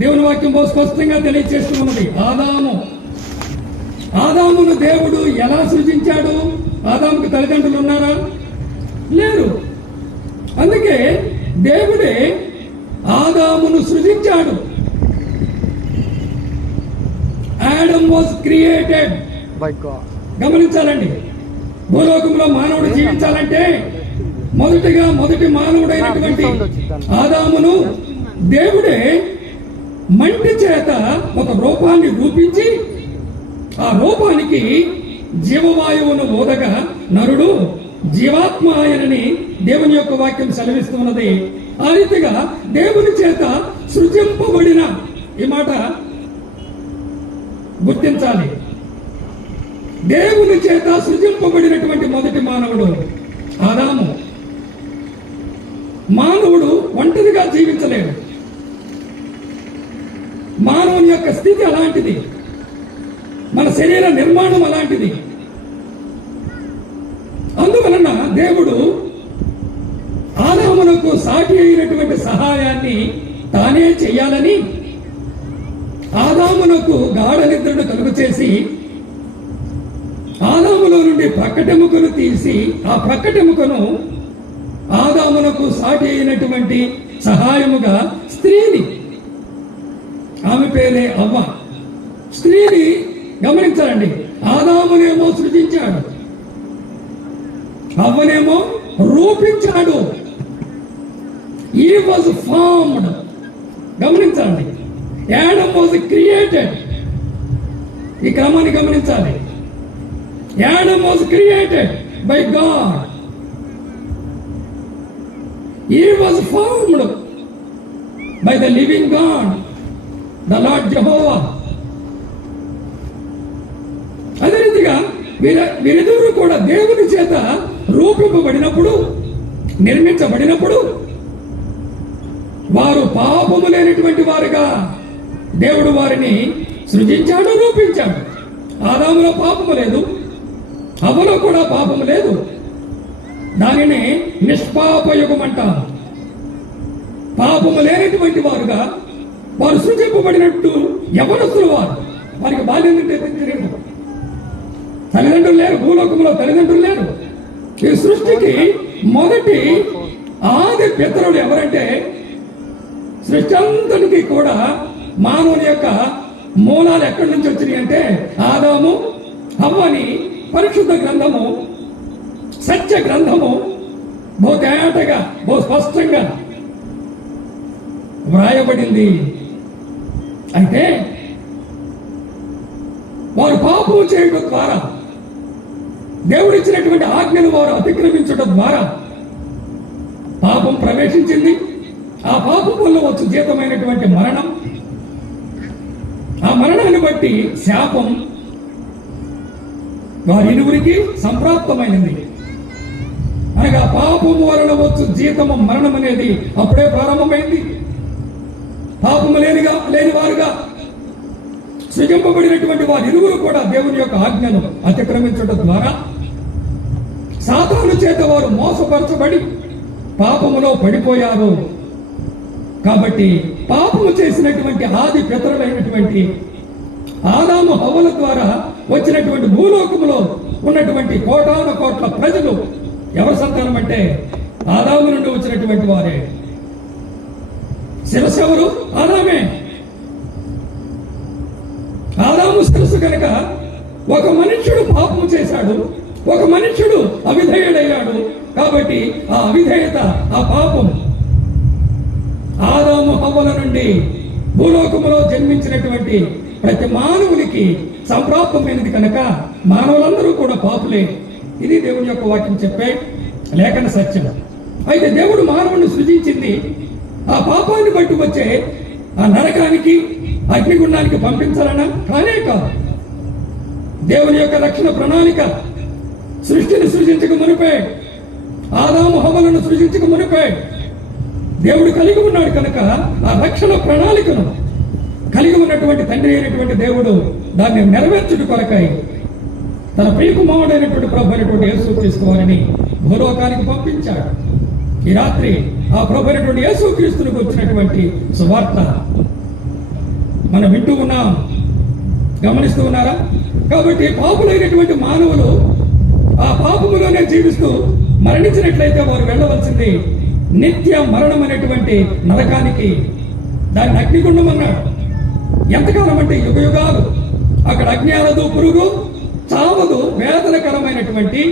దేవుని వాక్యం బహు స్పష్టంగా తెలియజేస్తూ ఉన్నది. ఆదామును దేవుడు ఎలా సృజించాడు? ఆదాముకి తల్లిదండ్రులు ఉన్నారా? లేరు. అందుకే దేవుడే ఆదామును సృజించాడు. Adam was created. గమనించాలండి, భూలోకంలో మానవుడు జీవించాలంటే మొదటి మానవుడైనటువంటి ఆదామును దేవుడే మంటి చేత ఒక రూపాన్ని రూపించి ఆ రూపానికి జీవవాయువును ఊదగా నరుడు జీవాత్మ ఆయనని దేవుని యొక్క వాక్యం సెలవిస్తున్నది. ఆ రీతిగా దేవుని చేత సృజింపబడిన, ఈ మాట గుర్తించాలి, దేవుని చేత సృజింపబడినటువంటి మొదటి మానవుడు ఆదాము. మానవుడు ఒంటరిగా జీవించలేడు. మానవుని యొక్క స్థితి అలాంటిది, మన శరీర నిర్మాణం అలాంటిది. అందువలన దేవుడు ఆదామునకు సాటి అయినటువంటి సహాయాన్ని తానే చెయ్యాలని ఆదామునకు గాఢ నిద్రను కలుగు చేసి ఆదాములో నుండి ప్రక్కటెముకను తీసి ఆ ప్రక్కటెముకను ఆదామునకు సాటి అయినటువంటి సహాయముగా స్త్రీని, ఆమె పేరే అవ్వ, స్త్రీని గమనించాలండి. ఆదామునేమో సృజించాడు, అవ్వనేమో రూపించాడు. He was formed. గమనించాలండి, యాడమ్ వాజ్ క్రియేటెడ్. ఈ క్రమాన్ని గమనించాలి. Adam was created by God. He was formed by the living God, the Lord Jehovah. అదే రీతిగా వీరిద్దరూ కూడా దేవుని చేత రూపింపబడినప్పుడు, నిర్మించబడినప్పుడు వారు పాపము లేనటువంటి వారుగా దేవుడు వారిని సృజించాడు, రూపించాడు. ఆదాములో పాపము లేదు, అవ్వలో కూడా పాపము లేదు. దానిని నిష్పాపయుగం అంటారు. పాపము లేనటువంటి వారుగా వారు సృజింపబడినట్టు యవనస్తులు వారు. వారికి బాల్యం అంటే తెలియదు, తల్లిదండ్రులు లేరు, భూలోకంలో తల్లిదండ్రులు లేరు. ఈ సృష్టికి మొదటి ఆది పితరుడు ఎవరంటే, సృష్టి అంతటికి కూడా మానవుని యొక్క మూలాలు ఎక్కడి నుంచి వచ్చినాయి అంటే ఆదాము అవ్వని పరిశుద్ధ గ్రంథము, సత్య గ్రంథము బహు తేటగా, బహు స్పష్టంగా వ్రాయబడింది. అయితే వారు పాపము చేయడం ద్వారా, దేవుడిచ్చినటువంటి ఆజ్ఞను వారు అతిక్రమించడం ద్వారా పాపం ప్రవేశించింది. ఆ పాపం వల్ల వచ్చు జీతమైనటువంటి మరణం, ఆ మరణాన్ని బట్టి శాపం వారిరువురికి సంప్రాప్తమైనది. అనగా పాపము వలన వచ్చు జీతము మరణం అనేది అప్పుడే ప్రారంభమైంది. పాపము లేని వారుగా సృజింపబడినటువంటి వారిరువురు కూడా దేవుని యొక్క ఆజ్ఞను అతిక్రమించడం ద్వారా సాతాను చేత వారు మోసపరచబడి పాపములో పడిపోయారు. కాబట్టి పాపము చేసినటువంటి ఆది పితరులైనటువంటి ఆదాము హవ్వల ద్వారా వచ్చినటువంటి భూలోకములో ఉన్నటువంటి కోటాన కోట్ల ప్రజలు ఎవరి సంతానం అంటే ఆదాము నుండి వచ్చినటువంటి వారే. శిరస్సు ఎవరు? ఆదామే. ఆదాము శిరస్సు కనుక ఒక మనుష్యుడు పాపము చేశాడు, ఒక మనుష్యుడు అవిధేయుడయ్యాడు. కాబట్టి ఆ అవిధేయత, ఆ పాపం ఆదాము హవ్వల నుండి భూలోకములో జన్మించినటువంటి ప్రతి మానవునికి సంప్రాప్తమైనది కనుక మానవులందరూ కూడా పాపులే. ఇది దేవుని యొక్క వాక్యం చెప్పే లేఖన సత్యం. అయితే దేవుడు మానవుని సృజించింది ఆ పాపాన్ని బట్టి వచ్చే ఆ నరకానికి, అగ్నిగుండానికి పంపించాలన్నా? కానే కాదు. దేవుని యొక్క రక్షణ ప్రణాళిక సృష్టిని సృజించక మునిపే, ఆదాము హవ్వలను సృజించక మునిపే దేవుడు కలిగి ఉన్నాడు కనుక ఆ రక్షణ ప్రణాళికను కలిగి ఉన్నటువంటి తండ్రి అయినటువంటి దేవుడు దాన్ని నెరవేర్చుట కొరకై తన ప్రియకుమారుడైనటువంటి ప్రభు అయినటువంటి యేసుక్రీస్తు వారిని భూలోకానికి పంపించాడు. ఈ రాత్రి ఆ ప్రభు అయినటువంటి యేసుక్రీస్తునికి వచ్చినటువంటి సువార్త మనం వింటూ ఉన్నాం, గమనిస్తూ ఉన్నారా? కాబట్టి పాపులైనటువంటి మానవులు ఆ పాపములోనే జీవిస్తూ మరణించినట్లయితే వారు వెళ్ళవలసింది నిత్య మరణం అనేటువంటి నరకానికి. దాన్ని అగ్నిగుండం అన్నాడు. ఎంతకాలం అంటే యుగ యుగాలు. అక్కడ అగ్ని అనదు, పురుగు చావదు. వేదనకరమైనటువంటి,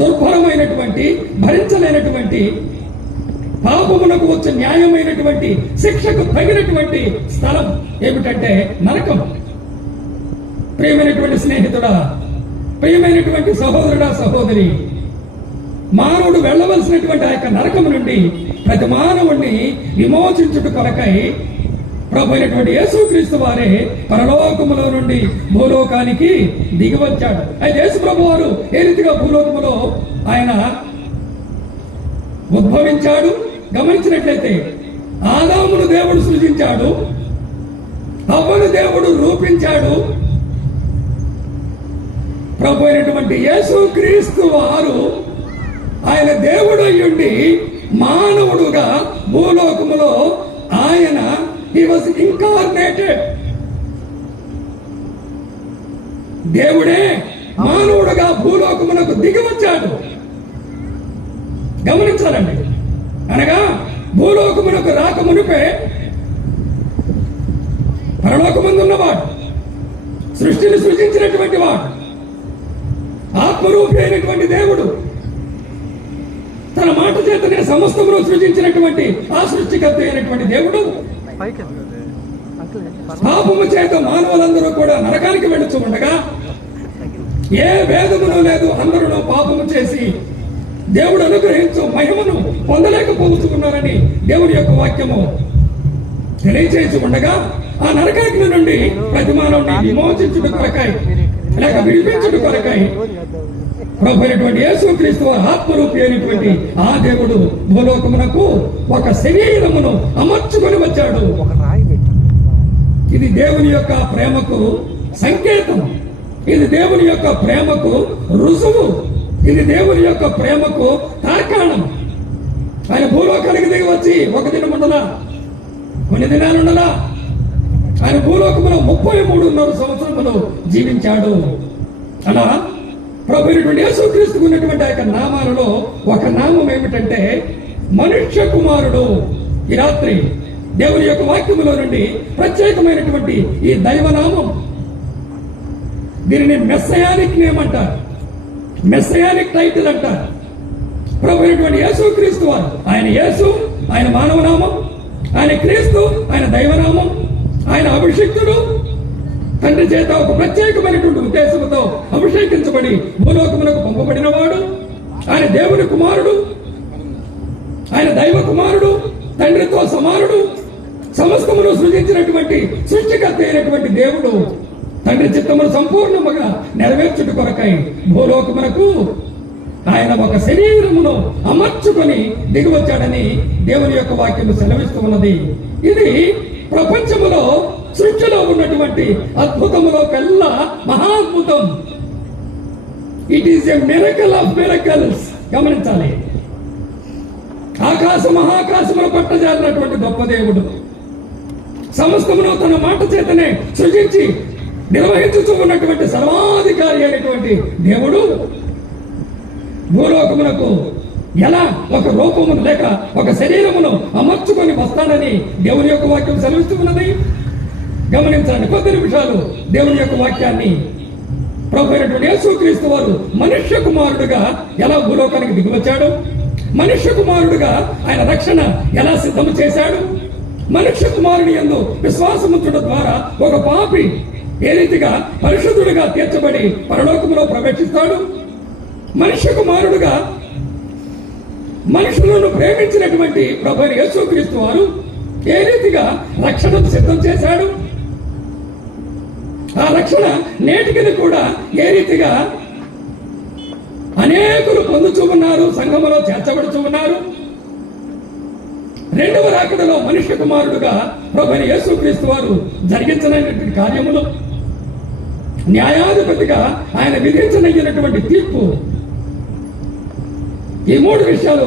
దుర్భరమైనటువంటి, భరించలేనటువంటి, పాపమునకు వచ్చే న్యాయమైనటువంటి శిక్షకు తగినటువంటి స్థలం ఏమిటంటే నరకం. ప్రియమైనటువంటి స్నేహితుడా, ప్రియమైనటువంటి సహోదరుడా, సహోదరి, మానవుడు వెళ్ళవలసినటువంటి ఆ యొక్క నరకము నుండి ప్రతి మానవుడిని విమోచించుట కొరకై ప్రభు అయినటువంటి యేసుక్రీస్తు వారే పరలోకములో నుండి భూలోకానికి దిగి వచ్చాడు. అయితే యేసు ప్రభు వారు ఏ రీతిగా భూలోకములో ఆయన ఉద్భవించాడు గమనించినట్లయితే, ఆదామును దేవుడు సృజించాడు, హవ్వను దేవుడు రూపించాడు. ప్రభు అయినటువంటి యేసుక్రీస్తు వారు ఆయన దేవుడు అయ్యుండి మానవుడుగా భూలోకములో ఆయన he was incarnated. దేవుడే మానవుడుగా భూలోకమునకు దిగి వచ్చాడు. గమనించాలండి. అనగా భూలోకమునకు రాకమునిపే పరలోకమందున్నవాడు, సృష్టిని సృజించినటువంటి వాడు, ఆత్మరూపి అయినటువంటి దేవుడు తన మాట చేతనే సమస్తమును సృజించినటువంటి ఆ సృష్టికర్త అయినటువంటి దేవుడు పాపము చేత మానవులందరూ కూడా నరకానికి వెళ్ళుచు ఉండగా ఏ వేదమును లేదు, అందరూ పాపము చేసి దేవుడు అనుగ్రహించు మహిమను పొందలేకపోతున్నారని దేవుడి యొక్క వాక్యము తెలియచేసి ఉండగా ఆ నరకాగ్ని నుండి ప్రతి మానవుని విమోచించుట కొరకై లేక విడిపించుట కొరకై ప్రభు అయినటువంటి యేసుక్రీస్తు ఆత్మరూపి అయినటువంటి ఆ దేవుడు భూలోకమునకు ఒక శరీరమును అమర్చుకొని వచ్చాడు. ఇది దేవుని యొక్క ప్రేమకు సంకేతం, ఇది దేవుని యొక్క ప్రేమకు రుజువు, ఇది దేవుని యొక్క ప్రేమకు తార్కాణం. ఆయన భూలోకానికి దిగి వచ్చి ఒక దినం ఉండలా, కొన్ని దినాలు ఉండలా. ఆయన భూలోకములో 33.5 సంవత్సరములు జీవించాడు. అలా ప్రభు అయినటువంటి యేసుక్రీస్తుకు ఉన్నటువంటి ఆ యొక్క నామాలలో ఒక నామం ఏమిటంటే మనుష్య కుమారుడు. ఈ రాత్రి దేవుని యొక్క వాక్యములో నుండి ప్రత్యేకమైనటువంటి ఈ దైవనామం, దీనిని మెస్సయానిక్ నేమ్ అంటారు, మెస్సయానిక్ టైటిల్ అంటారు. ప్రభు అయినటువంటి యేసుక్రీస్తు వారు, ఆయన యేసు ఆయన మానవనామం, ఆయన క్రీస్తు ఆయన దైవనామం, ఆయన అభిషిక్తుడు, తండ్రి చేత ఒక ప్రత్యేకమైనటువంటి ఉద్దేశంతో అభిషేకించబడి భూలోకమునకు పంపబడిన వాడు, ఆయన దేవుని కుమారుడు, ఆయన దైవ కుమారుడు, తండ్రితో సమానుడు, సమస్తమును సృజించినటువంటి సృష్టికర్త అయినటువంటి దేవుడు తండ్రి చిత్తమును సంపూర్ణముగా నెరవేర్చుట కొరకై భూలోకమునకు ఆయన ఒక శరీరమును అమర్చుకొని దిగివచ్చాడని దేవుని యొక్క వాక్యము సెలవిస్తూ ఉన్నది. ఇది ప్రపంచములో సృష్టిలో ఉన్నటువంటి అద్భుతములో కల్లా మహాద్భుతం. It is a miracle of miracles. గమనించాలి. ఆకాశ మహాకాశమును పట్టజారినటువంటి గొప్ప దేవుడు, సమస్తమును తన మాట చేతనే సృజించి నిర్వహించుతూ ఉన్నటువంటి సర్వాధికారి అయినటువంటి దేవుడు భూలోకమునకు ఎలా ఒక రూపమును లేక ఒక శరీరమును అమర్చుకొని వస్తాడని దేవుని యొక్క వాక్యం సెలవిస్తూ ఉన్నది. గమనించండి. కొద్ది నిమిషాలు దేవుని యొక్క వాక్యాన్ని. ప్రభు అయినటువంటి యేసుక్రీస్తు వారు మనుష్య కుమారుడుగా ఎలా భూలోకానికి దిగివచ్చాడు, మనుష్య కుమారుడుగా ఆయన రక్షణ ఎలా సిద్ధము చేశాడు, మనుష్య కుమారుని యందు విశ్వాసముంచడం ద్వారా ఒక పాపి ఏ రీతిగా పరిశుద్ధుడిగా తీర్చబడి పరలోకములో ప్రవేశిస్తాడు, మనుష్య కుమారుడుగా మనుషులను ప్రేమించినటువంటి ప్రభు అయిన యేసుక్రీస్తు వారు ఏ రీతిగా రక్షణను సిద్ధం చేశాడు, ఆ రక్షణ నేటికి కూడా ఏ రీతిగా అనేకులు పొందుచూ ఉన్నారు, సంఘములో చేర్చబడుచూ ఉన్నారు. రెండవ రాకడలో మనుష్య కుమారుడుగా ప్రభు అయిన యేసుక్రీస్తు వారు జరిగించనటువంటి కార్యములు, న్యాయాధిపతిగా ఆయన విధించనగినటువంటి తీర్పు, ఈ మూడు విషయాలు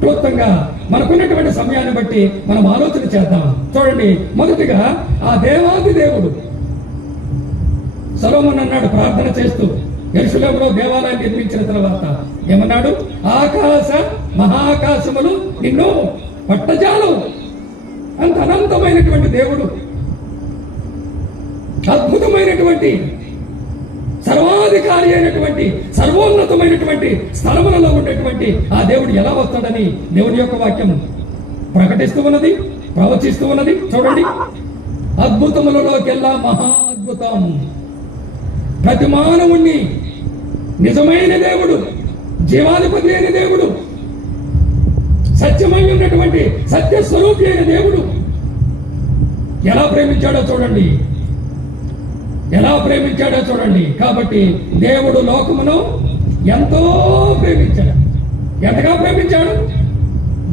క్లుప్తంగా మనకున్నటువంటి సమయాన్ని బట్టి మనం ఆలోచన చేద్దాం. చూడండి, మొదటిగా ఆ దేవాది దేవుడు సొలొమోను అన్నాడు ప్రార్థన చేస్తూ, యెరూషలేములో దేవాలయం నిర్మించిన తర్వాత ఏమన్నాడు? మహాకాశములు నిన్ను పట్టజాలం. అంత అనంతమైనటువంటి దేవుడు, అద్భుతమైనటువంటి సర్వాధికారి అయినటువంటి సర్వోన్నతమైనటువంటి స్థలములలో ఉండేటువంటి ఆ దేవుడు ఎలా వస్తాడని దేవుని యొక్క వాక్యం ప్రకటిస్తూ ఉన్నది, ప్రవచిస్తూ ఉన్నది. చూడండి, అద్భుతములలోకెల్లా మహా అద్భుతం. ప్రతి మానవుణ్ణి నిజమైన దేవుడు, జీవాధిపతి అయిన దేవుడు, సత్యమై ఉన్నటువంటి సత్య స్వరూపి అయిన దేవుడు ఎలా ప్రేమించాడో చూడండి, ఎలా ప్రేమించాడో చూడండి. కాబట్టి దేవుడు లోకమును ఎంతో ప్రేమించాడు. ఎంతగా ప్రేమించాడు?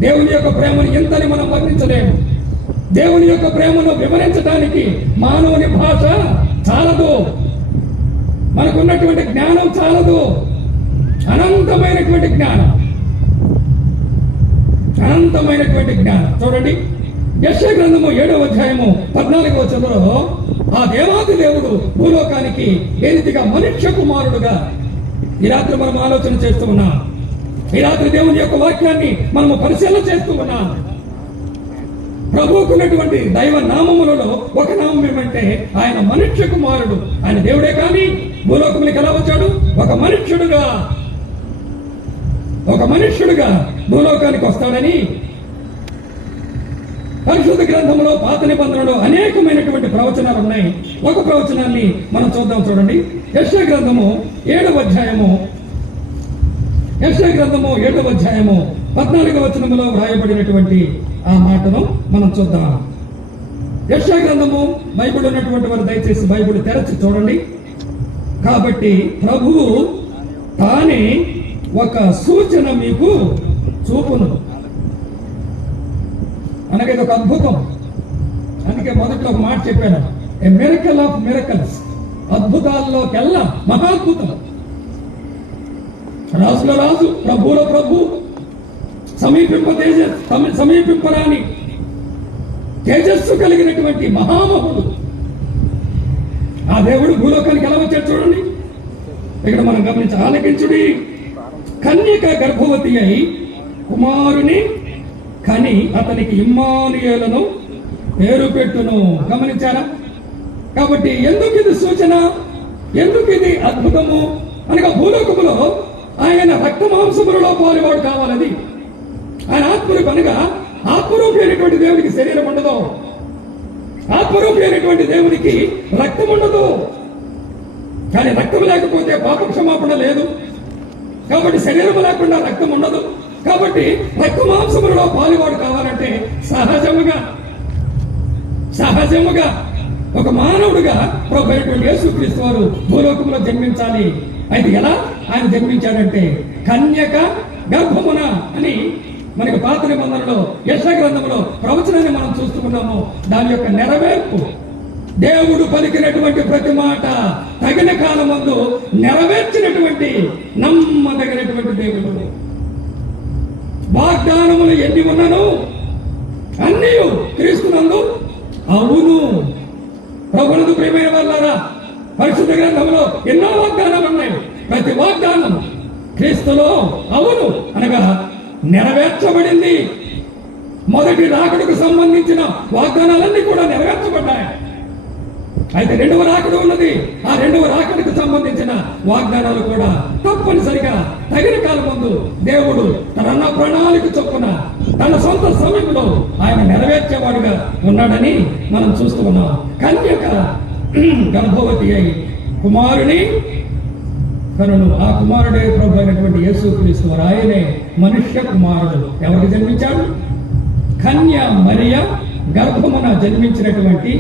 దేవుని యొక్క ప్రేమను ఎంతని మనం వర్ణించలేము. దేవుని యొక్క ప్రేమను వివరించడానికి మానవుని భాష చాలదు, మనకున్నటువంటి జ్ఞానం చాలదు. అనంతమైనటువంటి జ్ఞానం, అనంతమైనటువంటి జ్ఞానం. చూడండి, యెషయా గ్రంథము 7వ అధ్యాయము 14వ వచనంలో ఆ దేవాది దేవుడు భూలోకానికి ఏ రీతిగా మనుష్య కుమారుడుగా ఈ రాత్రి మనం ఆలోచన చేస్తూ ఉన్నాం. ఈ రాత్రి దేవుని యొక్క వాక్యాన్ని మనము పరిశీలన చేస్తూ ఉన్నాం. ప్రభువుకున్నటువంటి దైవ నామములలో ఒక నామం ఏమంటే ఆయన మనుష్య కుమారుడు. ఆయన దేవుడే కానీ భూలోకమునికి ఎలా వచ్చాడు? ఒక మనుష్యుడుగా భూలోకానికి వస్తాడని పరిశుద్ధ గ్రంథంలో పాత నిబంధనలో అనేకమైనటువంటి ప్రవచనాలు ఉన్నాయి. ఒక ప్రవచనాన్ని మనం చూద్దాం. చూడండి, యెషయా గ్రంథము 7వ అధ్యాయము 14వ వచనములో వ్రాయబడినటువంటి ఆ మాటను మనం చూద్దాం. యెషయా గ్రంథము బైబిల్ ఉన్నటువంటి వారు దయచేసి బైబిల్ తెరచి చూడండి. కాబట్టి ప్రభువు తానే ఒక సూచన మీకు చూపును. అనగా ఇది ఒక అద్భుతం. అందుకే మొదట్లో ఒక మాట చెప్పాను, ఏ మిరకల్ ఆఫ్ మిరకల్స్. అద్భుతాల్లోకెల్లా మహాద్భుతం. రాజుల రాజు, ప్రభువుల ప్రభు, సమీపింపరాని తేజస్సు కలిగినటువంటి మహామహుడు ఆ దేవుడు భూలోకానికి ఎలా వచ్చాడు చూడండి. ఇక్కడ మనం గమనించి ఆలకించుడి. కన్యక గర్భవతి అయి కుమారుని కని అతనికి ఇమ్మానుయేలును పేరు పెట్టును. గమనించారా? కాబట్టి ఎందుకు ఇది సూచన, ఎందుకు ఇది అద్భుతము అనగా భూలోకములో ఆయన రక్త మాంసములలో పాలువాడు కావాలని. ఆయన ఆత్మరూపి అనగా ఆత్మరూపి అయినటువంటి దేవునికి శరీరం ఉండదు, ఆత్మరూపి అయినటువంటి దేవునికి రక్తం ఉండదు. కానీ రక్తం లేకపోతే పాప క్షమాపణ లేదు. కాబట్టి శరీరం లేకుండా రక్తం ఉండదు. కాబట్టి రక్త మాంసములలో పాలువాడు కావాలంటే సహజముగా ఒక మానవుడుగా ప్రభు అయినటువంటి యేసుక్రీస్తు వారు భూలోకంలో జన్మించాలి. అయితే ఎలా ఆయన జన్మించాడంటే కన్యక గర్భమున అని మనకి పాత నిబంధనలో యెషయా గ్రంథంలో ప్రవచనాన్ని మనం చూస్తున్నాము. దాని యొక్క నెరవేర్పు దేవుడు పలికినటువంటి ప్రతి మాట తగిన కాలమందు నెరవేర్చినటువంటి నమ్మదగినటువంటి దేవుడు. వాగ్దానములు ఎన్ని ఉన్నను అన్నీ క్రీస్తునందు అవును. ప్రభునందు ప్రియమైన వాళ్ళారా, పరిశుద్ధ గ్రంథంలో ఎన్నో వాగ్దానాలు ఉన్నాయి. ప్రతి వాగ్దానం క్రీస్తులో అవును అనగా నెరవేర్చబడింది. మొదటి రాకడకు సంబంధించిన వాగ్దానాలన్నీ కూడా నెరవేర్చబడ్డాయి. అయితే రెండవ రాకడ ఉన్నది. ఆ రెండవ రాకడకు సంబంధించిన వాగ్దానాలు కూడా తప్పనిసరిగా తగిన కాలం ముందు దేవుడు తన ప్రణాళిక చొప్పున తన సొంత సమయంలో ఆయన నెరవేర్చేవాడుగా ఉన్నాడని మనం చూస్తూ ఉన్నాం. కన్యక గర్భవతి అయి కుమారుని కనును. ఆ కుమారుడే ప్రభు అయినటువంటి యేసుక్రీస్తు వారు. ఆయనే మనుష్య కుమారుడు. ఎవరికి జన్మించాడు? కన్య మరియ గర్భమున జన్మించినటువంటి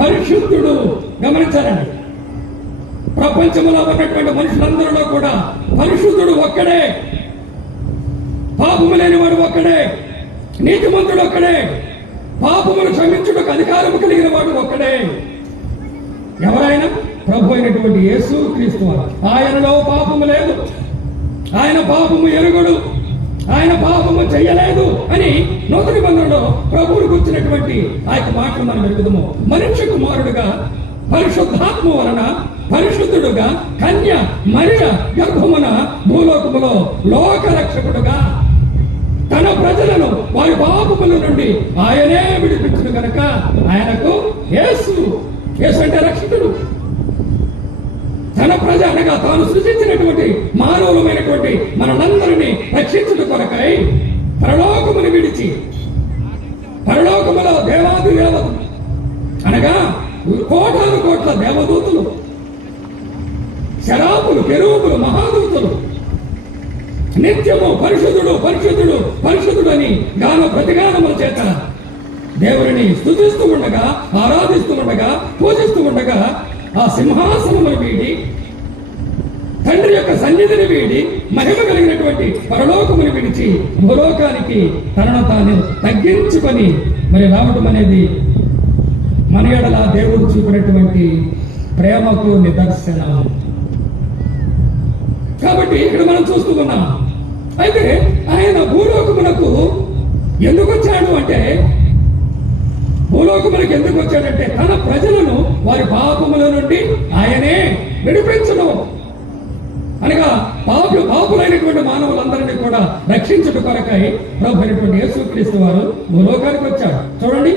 పరిశుద్ధుడు. గమనించాలండి, ప్రపంచంలో ఉన్నటువంటి మనుషులందరిలో కూడా పరిశుద్ధుడు ఒక్కడే, పాపము లేనివాడు ఒక్కడే, నీతిమంతుడు ఒక్కడే, పాపమును క్షమించుటకు అధికారము కలిగిన వాడు ఒక్కడే. ఎవరైనా ప్రభు అయినటువంటి యేసుక్రీస్తు వారు. ఆయనలో పాపము లేదు, ఆయన పాపము ఎరుగడు, ఆయన పాపము చేయలేదు అని నూతన నిబంధనలో ప్రభువుకు వచ్చినటువంటి ఆ యొక్క మాటలు మనం ఎరుగుదము. మనుష్య కుమారుడుగా పరిశుద్ధాత్మ వలన పరిశుద్ధుడుగా కన్య మరియ గర్భమున భూలోకములో లోక రక్షకుడుగా తన ప్రజలను వారి పాపముల నుండి ఆయనే విడిపించును కనుక ఆయనకు యేసు అంటే రక్షకుడు. తన ప్రజ అనగా తాను సృష్టించినటువంటి మానవులమైనటువంటి మనందరినీ రక్షించుట కొరకై పరలోకమును విడిచి పరలోకములో దేవాది దేవతలు అనగా కోటాను కోట్ల దేవదూతులు, శరాపులు, కెరూపులు, మహాదూతులు నిత్యము పరిశుద్ధుడు పరిశుద్ధుడు పరిశుద్ధుడు అని గాన ప్రతిగానముల చేత దేవుడిని స్తుతిస్తూ ఉండగా, ఆరాధిస్తూ ఉండగా, పూజిస్తూ ఉండగా ఆ సింహాసనమును వీడి తండ్రి యొక్క సన్నిధిని వీడి మహిమ కలిగినటువంటి పరలోకమును విడిచి భూలోకానికి తనను తాను తగ్గించుకొని మరి రావటం అనేది మన ఎడల దేవుడు చూపినటువంటి ప్రేమకు నిదర్శనం. కాబట్టి ఇక్కడ మనం చూస్తూ ఉన్నాం. అయితే ఆయన భూలోకమునకు ఎందుకు వచ్చాడు అంటే, భూలోకమునకు ఎందుకు వచ్చాడంటే తన ప్రజలను వారి పాపముల నుండి ఆయనే విడిపించను అనగా పాపులైనటువంటి మానవులందరినీ కూడా రక్షించుట కొరకై ప్రభు అయినటువంటి యేసుక్రీస్తు వారు భూలోకానికి వచ్చాడు. చూడండి,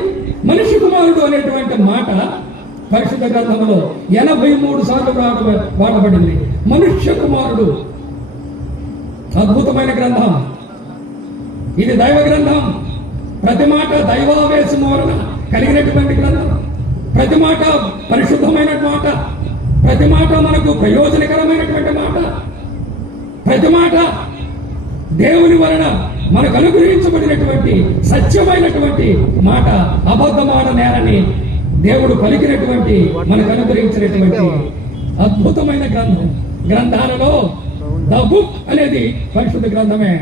మనిషి కుమారుడు అనేటువంటి మాట పరిశుద్ధ గ్రంథంలో 83 సార్లు వాడబడింది. మనుష్య కుమారుడు అద్భుతమైన గ్రంథం ఇది, దైవ గ్రంథం. ప్రతి మాట దైవావేశము వలన కలిగినటువంటి గ్రంథం. ప్రతి మాట పరిశుద్ధమైన మాట, ప్రతి మాట మనకు ప్రయోజనకరమైనటువంటి మాట, ప్రతి మాట దేవుని వలన మనకు అనుగ్రహించబడినటువంటి సత్యమైనటువంటి మాట. అబద్ధమాట నేరని దేవుడు పలికినటువంటి మనకు అనుగ్రహించినటువంటి అద్భుతమైన గ్రంథం. గ్రంథాలలో ద బుక్ అనేది పరిశుద్ధ గ్రంథమే.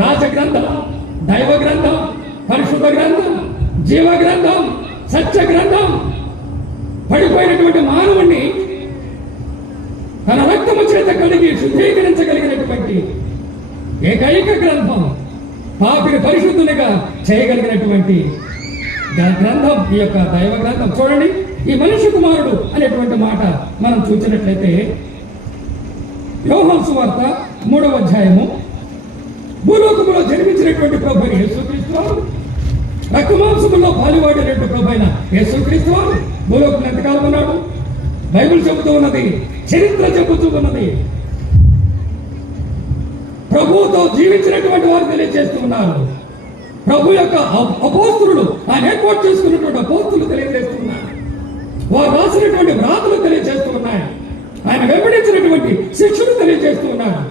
రాజ గ్రంథం, దైవ గ్రంథం, పరిశుద్ధ గ్రంథం, జీవ గ్రంథం, సత్య గ్రంథం. పడిపోయినటువంటి మానవుణ్ణి తన రక్తము చేత కడిగి శుద్ధీకరించగలిగినటువంటి ఏకైక గ్రంథం, పాపిని పరిశుద్ధునిగా చేయగలిగినటువంటి గ్రంథం ఈ యొక్క దైవ గ్రంథం. చూడండి, ఈ మనిషి కుమారుడు అనేటువంటి మాట మనం చూసినట్లయితే యోహాను సువార్త 3వ అధ్యాయము, భూలోకములో జన్మించినటువంటి ప్రభు యేసుక్రీస్తు వారు, రక్తమాంసములో పాలువాడినటువంటి ప్రభు అయిన యేసుక్రీస్తు వారు భూలోకంలో ఎంతకాలం ఉన్నాడు? బైబిల్ చెబుతూ ఉన్నది, చరిత్ర చెబుతూ ఉన్నది. ప్రభువుతో జీవించినటువంటి వారు తెలియజేస్తూ ఉన్నారు. ప్రభు యొక్క అపోస్తులు, ఆయన ఏర్పాటు చేసుకున్నటువంటి అపోస్తులు తెలియజేస్తున్నారు. వారు రాసినటువంటి వ్రాతలు తెలియజేస్తూ ఉన్నాయి. ఆయన వెంబడించినటువంటి శిక్షలు తెలియజేస్తూ ఉన్నారు.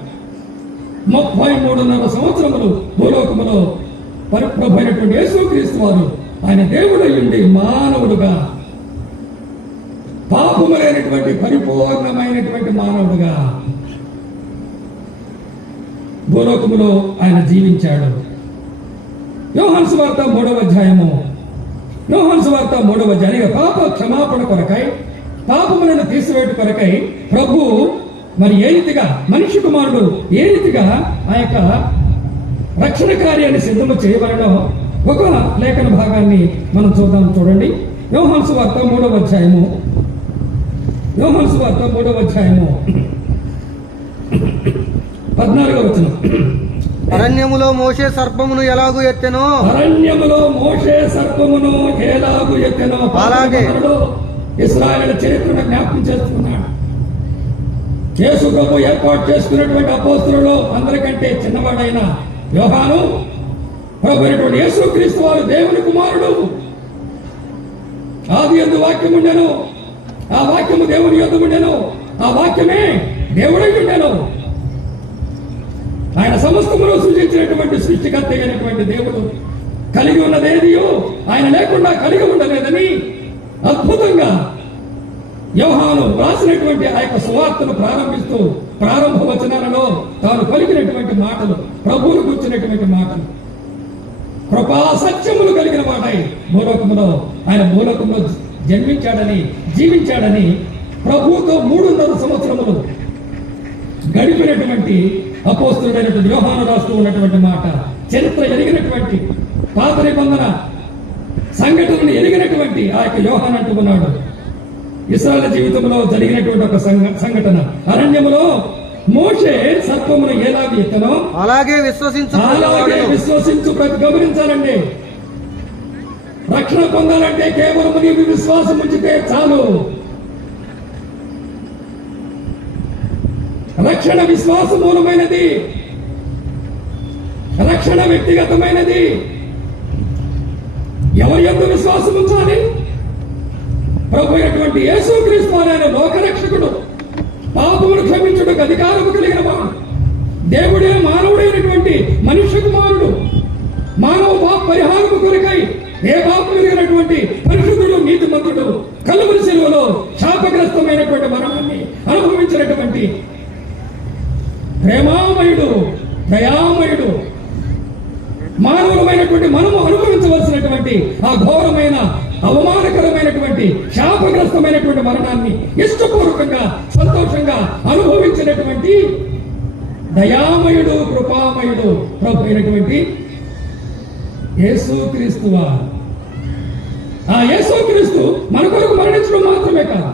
33.5 సంవత్సరములు భూలోకములో ప్రభు అయినటువంటి యేసుక్రీస్తు వారు ఆయన దేవుడు అయ్యుండి మానవుడుగా, పాపములైనటువంటి పరిపూర్ణమైనటువంటి మానవుడుగా భూలోకములో ఆయన జీవించాడు. యోహాను సువార్త 3వ అధ్యాయము, యోహాను సువార్త 3వ అధ్యాయం, పాప క్షమాపణ కొరకై, పాపములను తీసివేట కొరకై ప్రభు మరి ఏ రీతిగా మనిషి కుమారుడు ఏ రీతిగా ఆ యొక్క రక్షణ కార్యాన్ని సిద్ధము చేయబడనో ఒక లేఖన భాగాన్ని మనం చూద్దాం. చూడండి, యోహాను సువార్త 3వ అధ్యాయము, యోహాను సువార్త 3వ అధ్యాయము 14వ వచనం. అరణ్యములో మోషే సర్పమును ఎలాగూ ఎత్తెనో, అరణ్యములో మోషే సర్పమును ఎలాగూ ఎత్తెనో అలాగే ఇశ్రాయేలు చరిత్రను జ్ఞాపకం చేస్తున్నాడు. యేసు ప్రభు ఏర్పాటు చేసుకున్నటువంటి అపోస్తులలో అందరికంటే చిన్నవాడైన యోహాను ప్రభు అయినటువంటి యేసుక్రీస్తు వారు దేవుని కుమారుడు. ఆది యందు వాక్యం ఉండెను, ఆ వాక్యము దేవుని యొద్ద ఉండెను, ఆ వాక్యమే దేవుడై ఉండెను. ఆయన సమస్తమును సృజించినటువంటి సృష్టికర్త అయినటువంటి దేవుడు. కలిగి ఉన్నదేదియో ఆయన లేకుండా కలిగి ఉండలేదని అద్భుతంగా యోహాను రాసినటువంటి ఆ యొక్క సువార్తను ప్రారంభిస్తూ ప్రారంభ వచనాలలో తాను పలికినటువంటి మాటలు, ప్రభువును కూర్చున్నటువంటి మాటలు, కృపా సత్యములు కలిగిన వాడై భూలోకములో ఆయన భూలోకంలో జన్మించాడని, జీవించాడని, ప్రభువుతో 3.5 సంవత్సరములు గడిపినటువంటి అపోస్తుడైనటువంటి యోహాను రాస్తూ ఉన్నటువంటి మాట. చరిత్ర ఎరిగినటువంటి పాత నిబంధన సంఘటనను ఎరిగినటువంటి ఆ యొక్క యోహాను అంటూ ఉన్నాడు, ఇశ్రాయేలు జీవితంలో జరిగినటువంటి ఒక సంఘటన, అరణ్యములో మోషే సర్పమును ఎలాగ ఎత్తనో అలాగే విశ్వసించు ప్రతి గమనించాలండి. రక్షణ పొందాలంటే కేవలం నీవు విశ్వాసం ఉంచితే చాలు. రక్షణ విశ్వాస మూలమైనది, రక్షణ వ్యక్తిగతమైనది. ఎవరి యందు విశ్వాసం ఉంచాలి? ప్రభు అయినటువంటి యేసుక్రీస్తు ఆయన లోకరక్షకుడు, పాపమును క్షమించుటకు అధికారము కలిగిన వాడు, దేవుడే మానవుడైనటువంటి మనుష్య కుమారుడు, మానవ పాప పరిహారము కొరకై ఏ పాపం కలిగినటువంటి పరిశుద్ధుడు నీతిమంతుడు కలువరి శిలువలో శాపగ్రస్తమైనటువంటి మరణాన్ని అనుభవించినటువంటి ప్రేమామయుడు, దయామయుడు, మానవులమైనటువంటి మనము అనుభవించవలసినటువంటి ఆ ఘోరమైన అవమానకరమైనటువంటి శాపగ్రస్తమైనటువంటి మరణాన్ని ఇష్టపూర్వకంగా సంతోషంగా అనుభవించినటువంటి దయామయుడు, కృపామయుడు ప్రభు అయినటువంటి యేసుక్రీస్తువా. ఆ యేసుక్రీస్తు మన కొరకు మరణించడం మాత్రమే కాదు,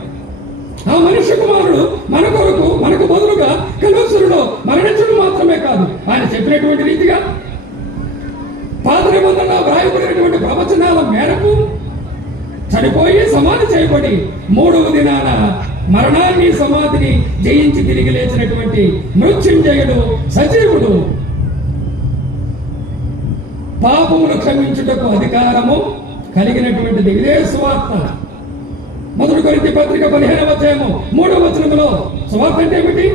ఆ మనుష్య కుమారుడు మన కొరకు మనకు బదులుగా కలువరిలో మరణించడం మాత్రమే కాదు, ఆయన చెప్పినటువంటి రీతిగా పాత నిబంధనలో వ్రాయబడినటువంటి ప్రవచనాల మేరకు చనిపోయి సమాధి చేయబడి మూడవ దినాన మరణాన్ని సమాధిని జయించి తిరిగి లేచినటువంటి మృత్యుంజయుడు, సజీవుడు, పాపమును క్షమించుటకు అధికారము కలిగినటువంటిది. ఇదే సువార్త. 1 కొరింథీ పత్రిక 15వ అధ్యాయము 3వ వచనములో సువార్త అంటే ఏమిటి?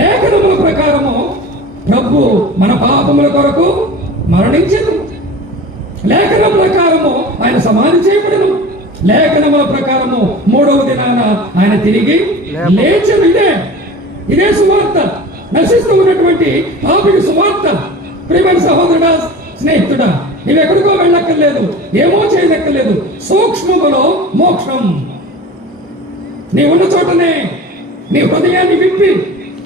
లేఖనముల ప్రకారము ప్రభు మన పాపముల కొరకు మరణించను, లేఖనం ప్రకారము ఆయన సమాధి చేయబడను, లేఖనముల ప్రకారము మూడవ దినాన ఆయన తిరిగి లేచను. ఇదే సువార్త. నశిస్తూ ఉన్నటువంటి పాపికి సువార్త. ప్రియమైన సహోదరుడా, స్నేహితుడా, నీవెక్కడికో వెళ్ళక్కర్లేదు, ఏమో చేయనక్కర్లేదు. సూక్ష్మములో మోక్షం. నీ ఉన్న చోటనే నీ హృదయాన్ని విప్పి,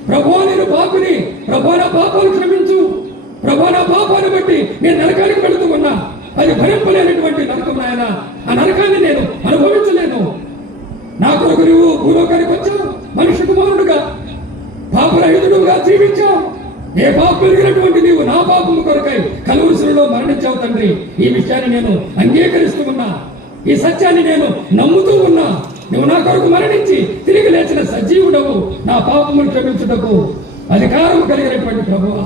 ప్రభువా నేను పాపిని, ప్రభువా నా పాపాలు క్షమించు, ప్రభువా నా పాపాన్ని బట్టి నేను నరకానికి వెళుతూ ఉన్నా, అది భరింపలేనటువంటి నరకం నాయన, ఆ నరకాన్ని నేను అనుభవించలేను. నా కొరకు నువ్వు భూలోకానికి వచ్చావు, మనుష్య కుమారుడుగా పాపరహితుడుగా జీవించావు. ఏ పాపం ఎరిగినటువంటి నీవు నా పాపము కొరకై కలువరిలో మరణించావు తండ్రి. ఈ విషయాన్ని నేను అంగీకరిస్తూ ఉన్నా, ఈ సత్యాన్ని నేను నమ్ముతూ ఉన్నా. నువ్వు నా కొరకు మరణించి తిరిగి లేచిన సజీవుడవు, నా పాపమును క్షమించుటకు అధికారం కలిగినటువంటి ప్రభువా,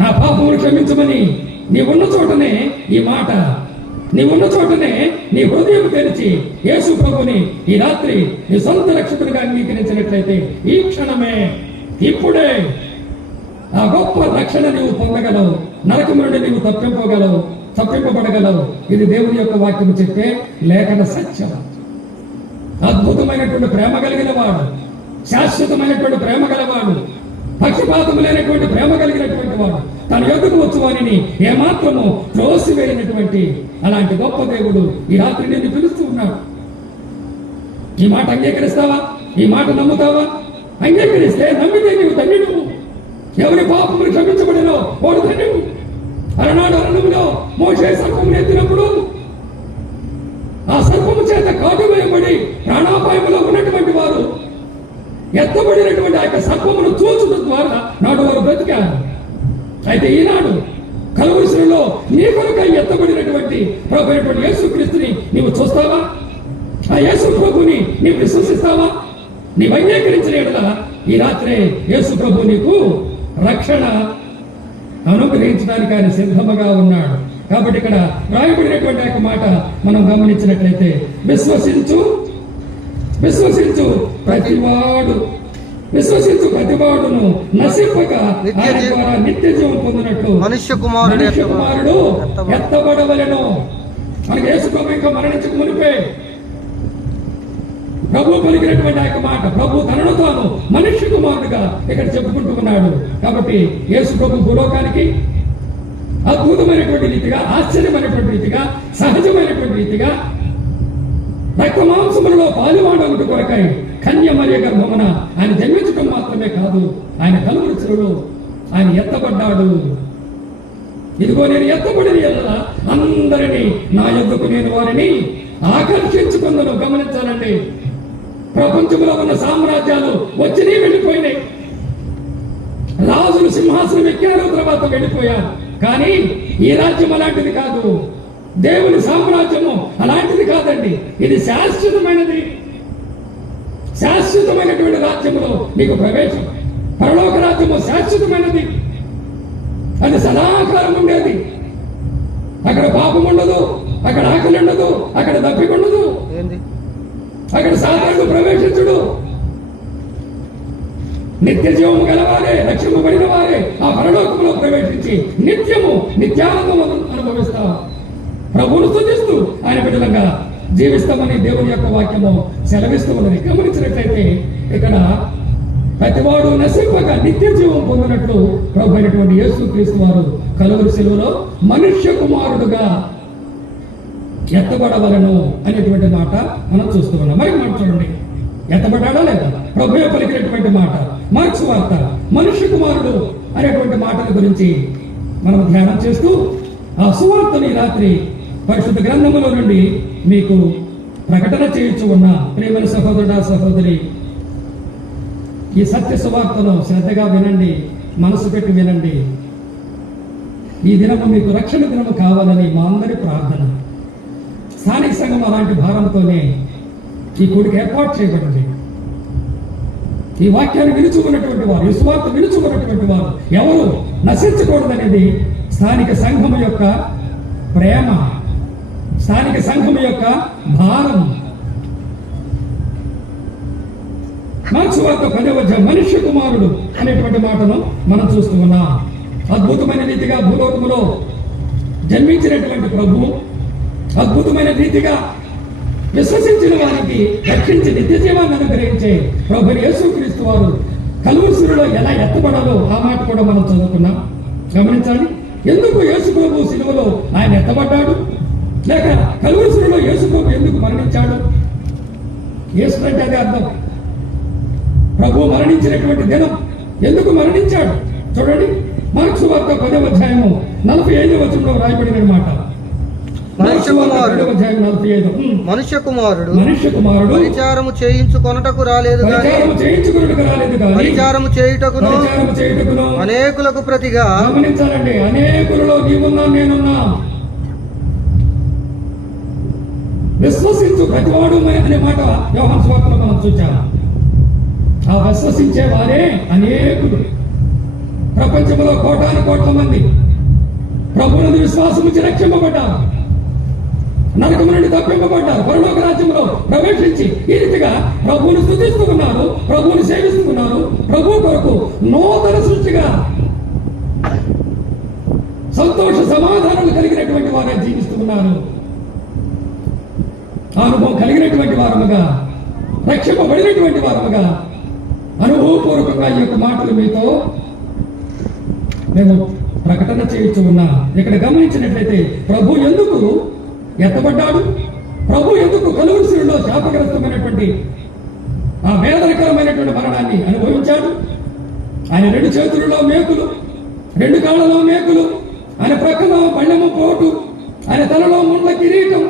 నా పాపమును క్షమించమని నీవున్న చోటనే ఈ మాట, నీవున్న చోటనే నీ హృదయం తెరిచి యేసు ప్రభుని ఈ రాత్రి నీ సొంత రక్షకుడిగా అంగీకరించినట్లయితే ఈ క్షణమే, ఇప్పుడే ఆ గొప్ప రక్షణ నీవు పొందగలవు. నరకం నుండి నీవు తప్పింపబడగలవు. ఇది దేవుని యొక్క వాక్యం చెప్పే లేఖన సత్యం. అద్భుతమైనటువంటి ప్రేమ కలిగిన వాడు, శాశ్వతమైనటువంటి ప్రేమ గలవాడు, పక్షపాతం లేనటువంటి ప్రేమ కలిగినటువంటి వాడు, తన యొక్కకు వచ్చువాని ఏమాత్రము త్రోసివేయనటువంటి అలాంటి గొప్ప దేవుడు ఈ రాత్రి నిన్ను పిలుస్తూ ఉన్నాడు. ఈ మాట అంగీకరిస్తావా? ఈ మాట నమ్ముతావా? అంగీకరిస్తే, నమ్మితే నీవు ధన్యుడు. ఎవరి పాపములు క్షమించబడినో వాడు ధన్యుడు. అలనాడు అరణ్యములో మోషే సర్పమును ఎత్తినప్పుడు ఆ సర్పము చేత కాటు వేయబడి ప్రాణాపాయములో ఉన్నటువంటి వారు ఎత్తబడినటువంటి ఆ యొక్క సర్పమును చూచడం ద్వారా నాడు వారు బ్రతికారు. అయితే ఈనాడు కలువరిలో నీ కొరకై ఎత్తబడినటువంటి ప్రభు అయినటువంటి యేసుక్రీస్తుని నీవు చూస్తావా? ఆ యేసు ప్రభుని నీవు విశ్వసిస్తావా? నీవు అంగీకరించిన యెడల ఈ రాత్రే యేసు ప్రభు నీకు రక్షణ అనుగ్రహించడానికి ఆయన సిద్ధముగా ఉన్నాడు. కాబట్టి ఇక్కడ రాయబడినటువంటి ఒక మాట మనం గమనించినట్లయితే, విశ్వసించు ప్రతివాడును నశింపక ఆయన ద్వారా నిత్య జీవం పొందినట్లు మనుష్య కుమారుడు ఎత్తబడవలెను. మనకి యేసు ప్రభు ఇంకా మరణించక మునిపే ప్రభు పలికినటువంటి ఆ మాట, ప్రభు తనను తాను మనుష్య కుమారుడుగా ఇక్కడ చెప్పుకుంటూ ఉన్నాడు. కాబట్టి యేసు ప్రభు భూలోకానికి అద్భుతమైనటువంటి రీతిగా, ఆశ్చర్యమైనటువంటి రీతిగా, సహజమైనటువంటి రీతిగా రక్త మాంసములలో పాలువాడవుట కొరకై కన్య మరియ గర్భమున ఆయన జన్మించడం మాత్రమే కాదు, ఆయన కలువరి శిలువలో ఆయన ఎత్తబడ్డాడు. ఇదిగో నేను ఎత్తబడిన ఎడల అందరినీ నా యొద్దకు నేను వారిని ఆకర్షించుకుందను. గమనించాలండి, ప్రపంచంలో ఉన్న సామ్రాజ్యాలు వచ్చినాయి, వెళ్ళిపోయినాయి. రాజులు సింహాసనం ఎక్కారు, తర్వాత వెళ్ళిపోయారు. కానీ ఈ రాజ్యం అలాంటిది కాదు. దేవుని సామ్రాజ్యము అలాంటిది కాదండి. ఇది శాశ్వతమైనది. శాశ్వతమైనటువంటి రాజ్యములో మీకు ప్రవేశం. పరలోక రాజ్యము శాశ్వతమైనది. అది సదాకాలం ఉండేది. అక్కడ పాపం ఉండదు, అక్కడ ఆకలి ఉండదు, అక్కడ దప్పిక ఉండదు, అక్కడ సాధారణ ప్రవేశించుడు. నిత్య జీవము గలవారే, రక్షింపబడిన వారే ఆ పరలోకంలో ప్రవేశించి నిత్యము నిత్యానందం అనుభవిస్తారు. ప్రభువును స్తుతిస్తూ ఆయన బిడ్డలంగా జీవిస్తామని దేవుని యొక్క వాక్యము సెలవిస్తూ ఉన్నది. గమనించినట్లయితే ఇక్కడ ప్రతివాడు నశింపక నిత్య జీవం పొందినట్లు ప్రభు అయినటువంటి యేసుక్రీస్తు వారు కలువరి శిలువలో మనుష్య కుమారుడుగా ఎత్తబడవలను అనేటువంటి మాట మనం చూస్తూ ఉన్నాం. మరి మాట చూడండి, ఎత్తబడ్డా లేదా? ప్రభు పలికినటువంటి మాట మార్క్స్ వార్త మనుష్య కుమారుడు అనేటువంటి మాటల గురించి మనం ధ్యానం చేస్తూ ఆ సువార్తని రాత్రి పరిశుద్ధ గ్రంథములో నుండి మీకు ప్రకటన చేయించు ఉన్న ప్రియమైన సహోదరుడా సహోదరి, ఈ సత్య సువార్తను శ్రద్ధగా వినండి, మనసు పెట్టి వినండి. ఈ దినము మీకు రక్షణ దినము కావాలని మా అందరి ప్రార్థన. స్థానిక సంఘం అలాంటి భారంతోనే ఈ కూడికి ఏర్పాటు చేయబడింది. ఈ వాక్యాన్ని వినుచుకున్నటువంటి వారు, ఈ సువార్త వినుచుకున్నటువంటి వారు ఎవరు నశించకూడదనేది స్థానిక సంఘం యొక్క ప్రేమ, స్థానిక సంఘం యొక్క భారం. మార్క్స్ వార్త 10వ అధ్యాయం మనుష్య కుమారుడు అనేటువంటి మాటను మనం చూస్తూ ఉన్నాం. అద్భుతమైన రీతిగా భూలోకములో జన్మించినటువంటి ప్రభు అద్భుతమైన రీతిగా విశ్వసించిన వారికి రక్షించి నిత్య జీవాన్ని అనుగ్రహించే ప్రభు యేసుక్రీస్తు వారు కలువరి శిలువలో ఎలా ఎత్తబడాలో ఆ మాట కూడా మనం చదువుకున్నాం. గమనించాలి, ఎందుకు యేసు ప్రభు శిలువలో ఆయన ఎత్తబడ్డాడు, లేక కలువరి శిలువలో యేసు ప్రభు ఎందుకు మరణించాడు? యేసు అంటే అదే అర్థం. ప్రభు మరణించినటువంటి దినం ఎందుకు మరణించాడు చూడండి. మార్క్స్ వార్త 10వ అధ్యాయము 45వ వచనంలో రాయబడిన మాట. మనుష్య కుమారుడు పరిచారము చేయించుకొనుటకు రాలేదు గాని పరిచారము చేయుటకును అనేకులకు ప్రతిగా. గమనించాలండి, అనేకులలో నీవున్నా నేనున్నా. విశ్వసించు ప్రతివాడు అనే మాట యోహాను సువార్తలో మనం చూచాము. ఆ విశ్వసించే వారే అనేకులు. ప్రపంచంలో కోటాను కోట్ల మంది ప్రభువుని విశ్వాసం నుంచి రక్షింపబడ్డారు, నరకము నుండి తప్పింపబడ్డారు, పరలోక రాజ్యంలో ప్రవేశించి ఈ రీతిగా ప్రభువుని స్తుతిస్తూ ఉన్నారు, ప్రభువుని సేవిస్తూ ఉన్నారు. ప్రభు కొరకు నూతన సృష్టిగా సంతోష సమాధానాలు కలిగినటువంటి వారే జీవిస్తూ ఉన్నారు. అనుభవం కలిగినటువంటి వారముగా, రక్షింపబడినటువంటి వారముగా, అనుభవపూర్వకంగా ఈ యొక్క మాటలు మీతో మేము ప్రకటన చేయొచ్చు ఉన్నా. ఇక్కడ గమనించినట్లయితే ప్రభు ఎందుకు ఎత్తబడ్డాడు, ప్రభు ఎందుకు కలువరి శిలువలో శాపగ్రస్తమైనటువంటి ఆ వేదనకరమైనటువంటి మరణాన్ని అనుభవించాడు. ఆయన 2 చేతులలో మేకులు, 2 కాళ్ళలో మేకులు, ఆయన ప్రక్కలో పళ్ళెము పోటు, ఆయన తలలో ముండ్ల కిరీటం,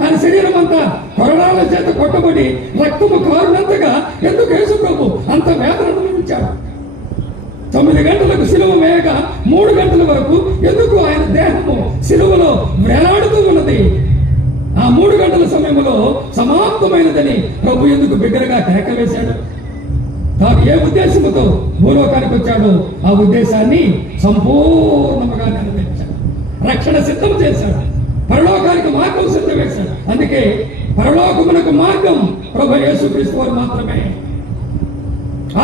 ఆయన శరీరం అంతా కొరడాల చేత కొట్టబడి రక్తము కారునంతగా ఎందుకు యేసు ప్రభు అంత వేదన అనుభవించాడు? 9 గంటలకు శిలువ వేయగా 3 గంటల వరకు ఎందుకు ఆయన దేహము శిలువలో వేలాడుతూ ఉన్నది? ఆ 3 గంటల సమయంలో సమాప్తమైనదని ప్రభు ఎందుకు బిగ్గరగా కేక వేశాడు? తాను ఏ ఉద్దేశంతో భూలోకానికి వచ్చాడో ఆ ఉద్దేశాన్ని సంపూర్ణంగా నెరవేర్చాడు. రక్షణ సిద్ధం చేశాడు, పరలోకానికి మార్గం సిద్ధం వేశాడు. అందుకే పరలోకమునకు మార్గం ప్రభు యేసుక్రీస్తు వారు మాత్రమే.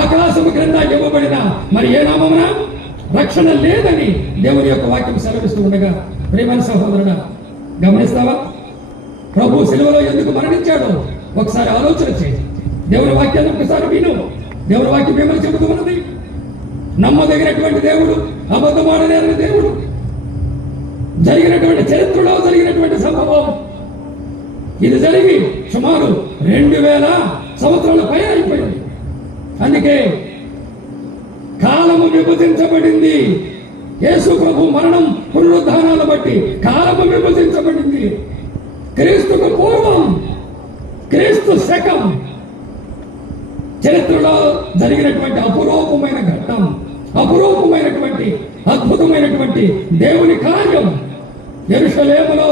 ఆకాశము క్రింద ఇవ్వబడిన మరి ఏ నామమున రక్షణ లేదని దేవుని యొక్క వాక్యం సెలవిస్తూ ఉండగా, ప్రియమైన సహోదరుడా గమనిస్తావా? ప్రభు సిలువలో ఎందుకు మరణించాడో ఒకసారి ఆలోచన చేయి. దేవుని వాక్యాన్ని ఒకసారి విను. దేవుని వాక్యం ఏమని చెబుతూ ఉన్నది? నమ్మదగినటువంటి దేవుడు, అబద్ధమాడలేని దేవుడు. జరిగినటువంటి చరిత్రలో జరిగినటువంటి సంభవం ఇది జరిగి సుమారు 2000 సంవత్సరాల పైన అయిపోయింది. అందుకే కాలము విభజించబడింది. యేసు ప్రభు మరణం పునరుద్ధానాలను బట్టి కాలము విభజించబడింది. క్రీస్తుకు పూర్వం, క్రీస్తు శకం చరిత్రలో జరిగినటువంటి అపురూపమైన ఘట్టం, అపురూపమైనటువంటి అద్భుతమైనటువంటి దేవుని కార్యం. యెరూషలేములో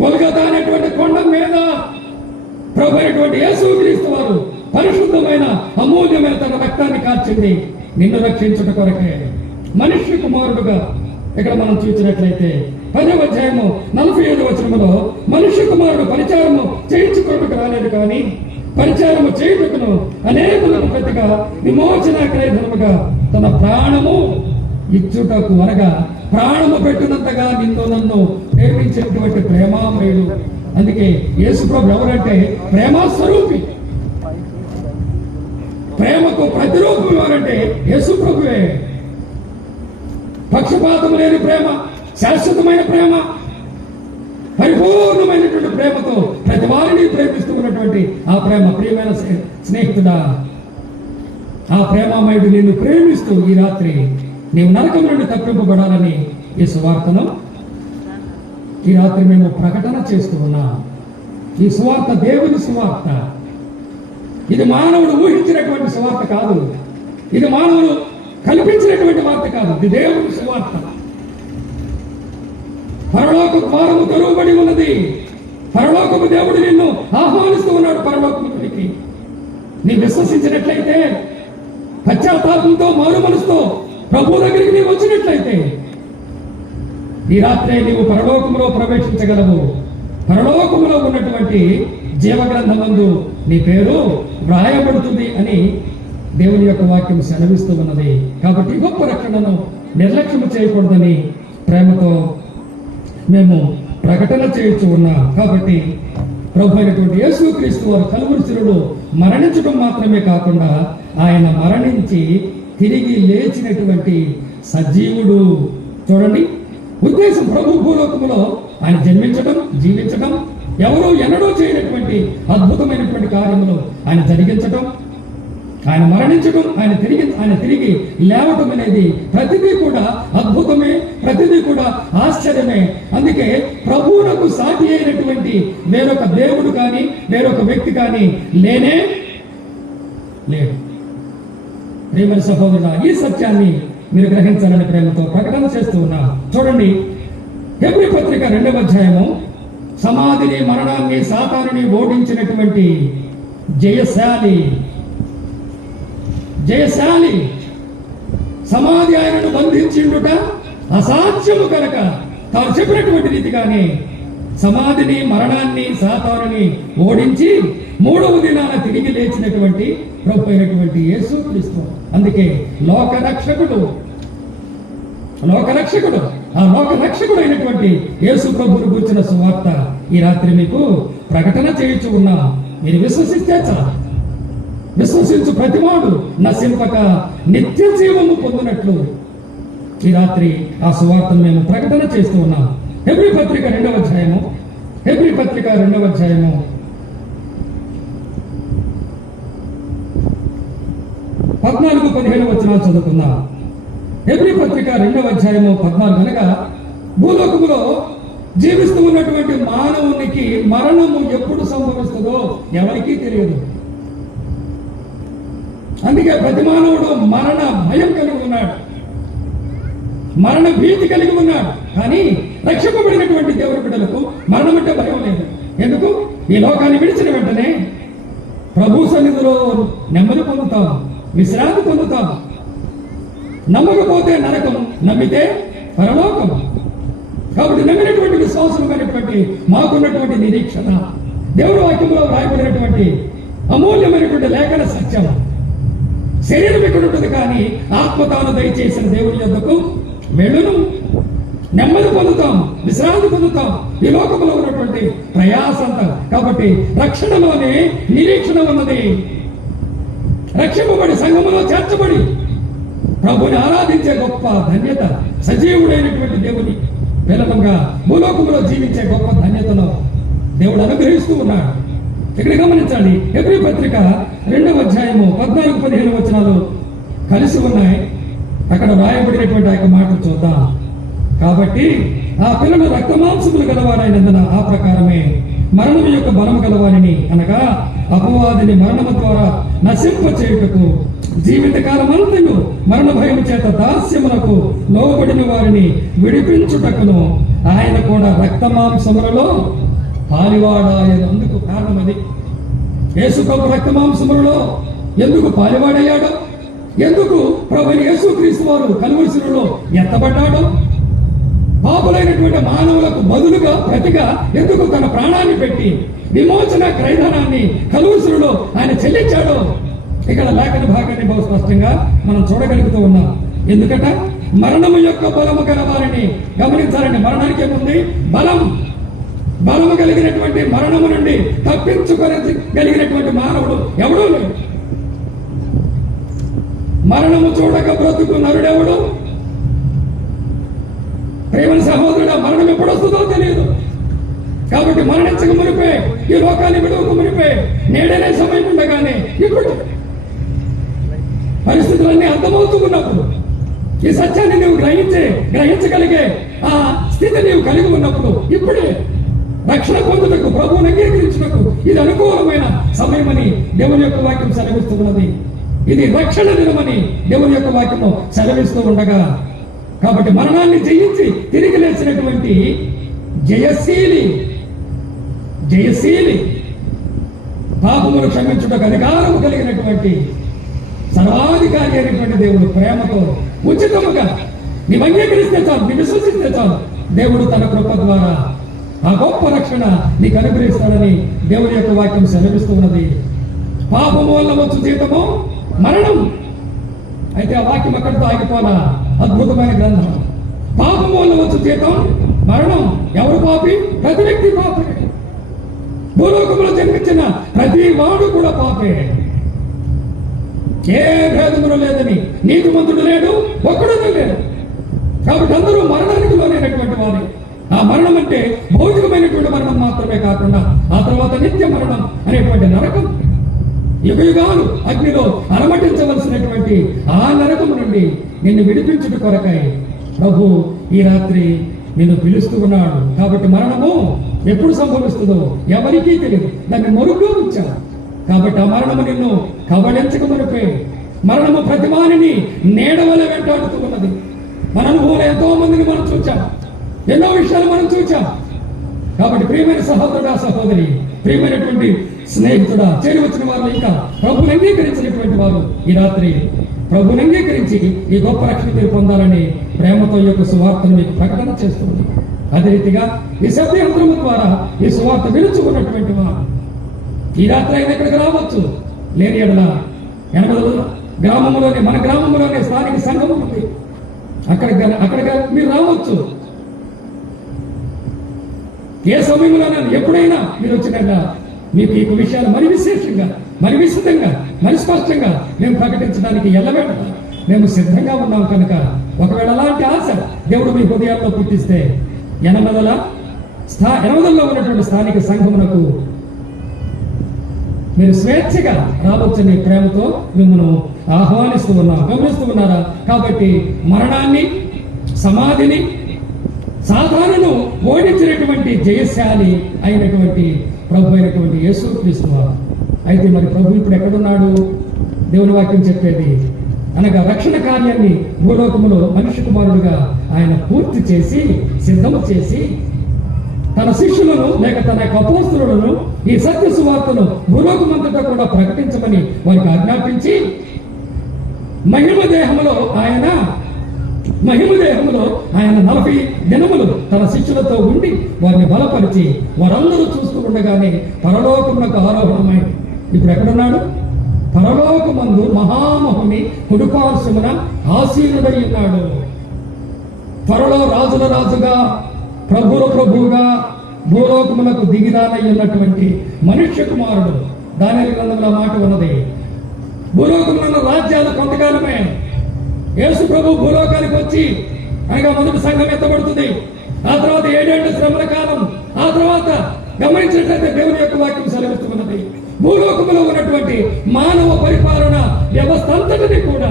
గొల్గొతా అనేటువంటి కొండ మీద ప్రభు అయినటువంటి యేసుక్రీస్తు వారు పరిశుద్ధమైన అమూల్యమైన తన రక్తాన్ని కార్చింది నిన్ను రక్షించుట కొరకే. మనుష్య కుమారుడుగా ఇక్కడ మనం చూసినట్లయితే 10వ అధ్యాయము 45వ వచనములో మనుష్య కుమారుడు పరిచారము చేయించుకోవడానికి రాలేదు, కానీ పరిచారము చేయుటకును అనేకులకు ప్రతిగా విమోచన క్రయధనముగా తన ప్రాణము ఇచ్చుటకు, అనగా ప్రాణము పెట్టినంతగా నిన్ను నన్ను ప్రేమించినటువంటి ప్రేమామయుడు. అందుకే యేసు ప్రభు ఎవరంటే ప్రేమ స్వరూపి. ప్రేమకు ప్రతిరూపం ఎవరంటే యేసు ప్రభువే. పక్షపాతం లేని ప్రేమ, శాశ్వతమైన ప్రేమ, పరిపూర్ణమైనటువంటి ప్రేమతో ప్రతి వారిని ప్రేమిస్తూ ఉన్నటువంటి ఆ ప్రేమ. ప్రియమైన స్నేహితుడా, ఆ ప్రేమామయుడు నిన్ను ప్రేమిస్తూ ఈ రాత్రి నీవు నరకం నుండి తప్పింపబడాలని ఈ సువార్తను ఈ రాత్రి మేము ప్రకటన చేస్తూ ఉన్నాం. ఈ సువార్త దేవుని సువార్త. ఇది మానవుడు ఊహించినటువంటి సువార్త కాదు, ఇది మానవుడు కల్పించినటువంటి వార్త కాదు, ఇది దేవుని సువార్త. పరలోక ద్వారము తెరవబడి ఉన్నది. పరలోకము దేవుడు నిన్ను ఆహ్వానిస్తూ ఉన్నాడు పరలోకమునికి. నీ విశ్వసించినట్లయితే, పశ్చాత్తాపంతో మారు మనసుతో ప్రభు దగ్గరికి నీవు వచ్చినట్లయితే ఈ రాత్రే నీవు పరలోకములో ప్రవేశించగలవు. పరలోకములో ఉన్నటువంటి జీవగ్రంథమందు నీ పేరు వ్రాయబడుతుంది అని దేవుని యొక్క వాక్యం సెలవిస్తూ ఉన్నది. కాబట్టి గొప్ప రక్షణను నిర్లక్ష్యం చేయకూడదని ప్రేమతో మేము ప్రకటన చేయించు ఉన్నాం. కాబట్టి ప్రభు అయినటువంటి యేసుక్రీస్తు వారు కలువరి శిలువలో మరణించడం మాత్రమే కాకుండా ఆయన మరణించి తిరిగి లేచినటువంటి సజీవుడు. చూడండి, ఉద్దేశం ప్రభు భూలోకములో ఆయన జన్మించడం, జీవించడం, ఎవరూ ఎన్నడూ చేయనటువంటి అద్భుతమైనటువంటి కార్యములు ఆయన జరిగించడం, ఆయన మరణించడం, ఆయన తిరిగి లేవటం అనేది ప్రతిదీ కూడా అద్భుతమే, ప్రతిదీ కూడా ఆశ్చర్యమే. అందుకే ప్రభువునకు సాటి అయినటువంటి వేరొక దేవుడు కానీ వేరొక వ్యక్తి కానీ లేనే లేడు. ప్రేమ సహోదరుడా, ఈ సత్యాన్ని మీరు గ్రహించాలని ప్రేమతో ప్రకటన చేస్తూ ఉన్నా. చూడండి, హెబ్రీ పత్రిక 2వ అధ్యాయము సమాధిని, మరణాన్ని, సాతానుని ఓడించినటువంటి జయశాలి సమాధి ఆయనను బంధించిండుట అసాధ్యము కనుక తాను చెప్పినటువంటి రీతిగానే సమాధిని, మరణాన్ని, సాతానుని ఓడించి 3వ దినాన తిరిగి లేచినటువంటి ప్రభు అయినటువంటి యేసుక్రీస్తు. అందుకే లోకరక్షకుడు, ఆ లోకరక్షకుడు అయినటువంటి యేసు ప్రభువును గురించిన సువార్త ఈ రాత్రి మీకు ప్రకటన చేయించు ఉన్నా. మీరు విశ్వసిస్తే చాలు. విశ్వసించు ప్రతివాడు నశింపక నిత్య జీవము పొందినట్లు ఈ రాత్రి ఆ సువార్తను మేము ప్రకటన చేస్తూ ఉన్నాం. హెబ్రీ పత్రిక 2వ అధ్యాయము 14-15 వచనాలు చదువుకుందాం. హెబ్రీ పత్రిక 2వ అధ్యాయము 14. అనగా భూలోకములో జీవిస్తూ ఉన్నటువంటి మానవునికి మరణము ఎప్పుడు సంభవిస్తుందో ఎవరికీ తెలియదు. అందుకే ప్రతి మానవుడు మరణ భయం కలిగి ఉన్నాడు, మరణ భీతి కలిగి ఉన్నాడు. కానీ రక్షింపబడినటువంటి దేవుని బిడ్డలకు మరణం అంటే భయం లేదు. ఎందుకు? ఈ లోకాన్ని విడిచిన వెంటనే ప్రభు సన్నిధిలో నెమ్మది పొందుతాం, విశ్రాంతి పొందుతాం. నమ్మకపోతే నరకం, నమ్మితే పరలోకం. కాబట్టి నమ్మినటువంటి విశ్వాసమైనటువంటి మాకున్నటువంటి నిరీక్షణ దేవుడి వాక్యంలో రాయబడినటువంటి అమూల్యమైనటువంటి లేఖన సత్యం. శరీరం ఇక్కడ ఉంటుంది, కానీ ఆత్మ తాను దయచేసిన దేవుని యొద్దకు వెళ్ళును, నెమ్మది పొందుతాం, విశ్రాంతి పొందుతాం. ఈ లోకంలో ఉన్నటువంటి ప్రయాసంతా. కాబట్టి రక్షణలోనే నిరీక్షణ ఉన్నది. రక్షింపబడి సంఘములో చేర్చబడి ప్రభుని ఆరాధించే గొప్ప ధన్యత, సజీవుడైనటువంటి దేవుని పిల్లలంగా భూలోకములో జీవించే గొప్ప ధన్యతను దేవుడు అనుగ్రహిస్తూ ఉన్నాడు. ఇక్కడ గమనించండి, హెబ్రీ పత్రిక 2వ అధ్యాయము 14-15 వచనాలు కలిసి ఉన్నాయి. అక్కడ రాయబడినటువంటి ఆ యొక్క మాటలు చూద్దాం. కాబట్టి ఆ పిల్లలు రక్తమాంసములు గలవారైనందున ఆ ప్రకారమే మరణము యొక్క బలము గలవారిని, అనగా అపవాదిని మరణము ద్వారా నశింప చేయుటకు జీవితకాలమంతయు మరణ భయము చేత దాస్యములకు లోబడిన వారిని విడిపించుటకును ఆయన కూడా రక్తమాంసములలో పాలివాడాయనందుకు కారణమది. యేసు ప్రభు రక్తమాంసములలో ఎందుకు పాలివాడయ్యాడో, ఎందుకు ప్రభుని యేసుక్రీస్తు వారు కలువరి శిలువలో ఎత్తబడ్డాడో, పాపులైనటువంటి మానవులకు బదులుగా ప్రతిగా ఎందుకు తన ప్రాణాన్ని పెట్టి విమోచన క్రయధనాన్ని కలువరి శిలువలో ఆయన చెల్లించాడో ఇక్కడ లేఖన భాగాన్ని బహు స్పష్టంగా మనం చూడగలుగుతూ ఉన్నాం. ఎందుకంట మరణము యొక్క బలము గలవారిని గమనించాలండి. మరణానికి ఏముంది? బలము కలిగినటువంటి మరణము నుండి తప్పించుకోగలిగినటువంటి మానవుడు ఎవడూ లేడు. మరణము చూడక బ్రతుకు నరుడెవడు? ప్రేమని సహోదరుడు, మరణం ఎప్పుడు వస్తుందో తెలియదు. కాబట్టి మరణించక మునిపే, ఈ లోకాన్ని విడువకు మునిపే, నేడనే సమయం ఉండగానే ఇప్పుడు పరిస్థితులన్నీ అర్థమవుతూ ఉన్నప్పుడు, ఈ సత్యాన్ని నీవు గ్రహించగలిగే ఆ స్థితి నీవు కలిగి ఉన్నప్పుడు, ఇప్పుడే రక్షణ పొందుటకు, ప్రభువును అంగీకరించుటకు ఇది అనుకూలమైన సమయమని దేవుని యొక్క వాక్యం సెలవిస్తూ ఉన్నది. ఇది రక్షణ దినమని దేవుని యొక్క వాక్యము సెలవిస్తూ ఉండగా, కాబట్టి మరణాన్ని జయించి తిరిగి లేచినటువంటి జయశీలి పాపమును క్షమించుటకు అధికారము కలిగినటువంటి సర్వాధికారి అయినటువంటి దేవుడు ప్రేమతో ఉచితముగా నీవు అంగీకరిస్తే చాలు, నీ విశ్వసిస్తే చాలు, దేవుడు తన కృప ద్వారా ఆ గొప్ప రక్షణ నీకు అనుగ్రహిస్తాడని దేవుని యొక్క వాక్యం సెలవిస్తూ ఉన్నది. పాపము వల్ల వచ్చు జీతము మరణం. అయితే ఆ వాక్యం అక్కడితో ఆగిపోలా. అద్భుతమైన గ్రంథం. పాపము వల్ల వచ్చు జీతం మరణం. ఎవరు పాపి? ప్రతి వ్యక్తి పాపే. భూలోకంలో జన్మించిన ప్రతి వాడు కూడా పాపే. ఏ భేదములు లేదని నీతిమంతుడు లేడు, ఒక్కడూ లేడు. కాబట్టి అందరూ మరణానికి లోనైనటువంటి వారే. ఆ మరణం అంటే భౌతికమైనటువంటి మరణం మాత్రమే కాకుండా ఆ తర్వాత నిత్య మరణం అనేటువంటి నరకం, యుగయుగాలు అగ్నిలో అలమటించవలసినటువంటి ఆ నరకము నుండి నిన్ను విడిపించుట కొరకై ప్రభు ఈ రాత్రి నిన్ను పిలుస్తూ ఉన్నాడు. కాబట్టి మరణము ఎప్పుడు సంభవిస్తుందో ఎవరికీ తెలియదు. దాన్ని మరుగులో ఉంచాడు. కాబట్టి ఆ మరణము నిన్ను కబళించకమునిపే, మరణము ప్రతిమానిని నీడవల వెంటాడుతూ ఉన్నది. మన అనుభవంలో ఎంతో మందిని మనం చూచాం, ఎన్నో విషయాలు మనం చూచాం. కాబట్టి ప్రియమైన సహోదరుడా, సహోదరి, ప్రియమైనటువంటి స్నేహితుడా, చేరి వచ్చిన వారు, ఇంకా ప్రభుని అంగీకరించినటువంటి వారు ఈ రాత్రి ప్రభుని అంగీకరించి ఈ గొప్ప రక్షణ మీరు పొందాలని ప్రేమతో ఈ యొక్క సువార్తను మీకు ప్రకటన చేస్తుంది. అదే రీతిగా ఈ శబ్దయంత్రము ద్వారా ఈ సువార్త విలుచుకున్నటువంటి వారు ఈ రాత్రి అయినా ఇక్కడికి రావచ్చు. లేని ఎడల 80 గ్రామంలోనే, మన గ్రామంలోనే స్థానిక సంఘం ఉంది. అక్కడికి మీరు రావచ్చు. ఏ సమయంలోనైనా ఎప్పుడైనా మీరు వచ్చినాక మీకు ఈ విషయాలు మరి విశేషంగా, మరి విస్తృతంగా, మరి స్పష్టంగా మేము ప్రకటించడానికి ఎల్లవేళ మేము సిద్ధంగా ఉన్నాం. కనుక ఒకవేళ అలాంటి ఆశ దేవుడు మీ హృదయాల్లో పుట్టిస్తే 80లో ఉన్నటువంటి స్థానిక సంఘమునకు మీరు స్వేచ్ఛగా రావచ్చని ప్రేమతో మిమ్మల్ని ఆహ్వానిస్తూ ఉన్నాం. గమనిస్తూ ఉన్నారా? కాబట్టి మరణాన్ని, సమాధిని, సాధారణను ఓడించినటువంటి జయశాలి అయినటువంటి ప్రభు అయినటువంటి యేసుక్రీస్తు వారు. అయితే మరి ప్రభు ఇప్పుడు ఎక్కడున్నాడు? దేవుని వాక్యం చెప్పేది అనగా రక్షణ కార్యాన్ని భూలోకములో మనిషి కుమారుడుగా ఆయన పూర్తి చేసి, సిద్ధము చేసి, తన శిష్యులను లేక తన యొక్క అపోస్తలులను ఈ సత్య సువార్తను భూలోకమంతటా కూడా ప్రకటించమని వారికి ఆజ్ఞాపించి, మహిమ దేహములో ఆయన 40 దినములు తన శిష్యులతో ఉండి వారిని బలపరిచి వారందరూ చూస్తూ ఉండగానే పరలోకమునకు ఆరోహణమై ఇప్పుడు ఎక్కడున్నాడు? పరలోకమందు మహామహుని కుడిపార్శ్వమున ఆసీనుడై ఉన్నాడు. త్వరలో రాజుల రాజుగా, ప్రభువుల ప్రభువుగా భూలోకములకు దిగిరానై ఉన్నటువంటి మనుష్య కుమారుడు. దానియేలు గ్రంథంలో మాట ఉన్నది. భూలోకములను రాజ్యాలు కొంతకాలమే. యేసు ప్రభు భూలోకానికి వచ్చి అనగా మొదటి సంఘం ఎత్తబడుతుంది. ఆ తర్వాత 7 ఏళ్ల శ్రమల కాలం, ఆ తర్వాత గమనించినట్లయితే దేవుని యొక్క వాక్యం సెలవిస్తున్నది, భూలోకములో ఉన్నటువంటి మానవ పరిపాలన వ్యవస్థ అంతటిని కూడా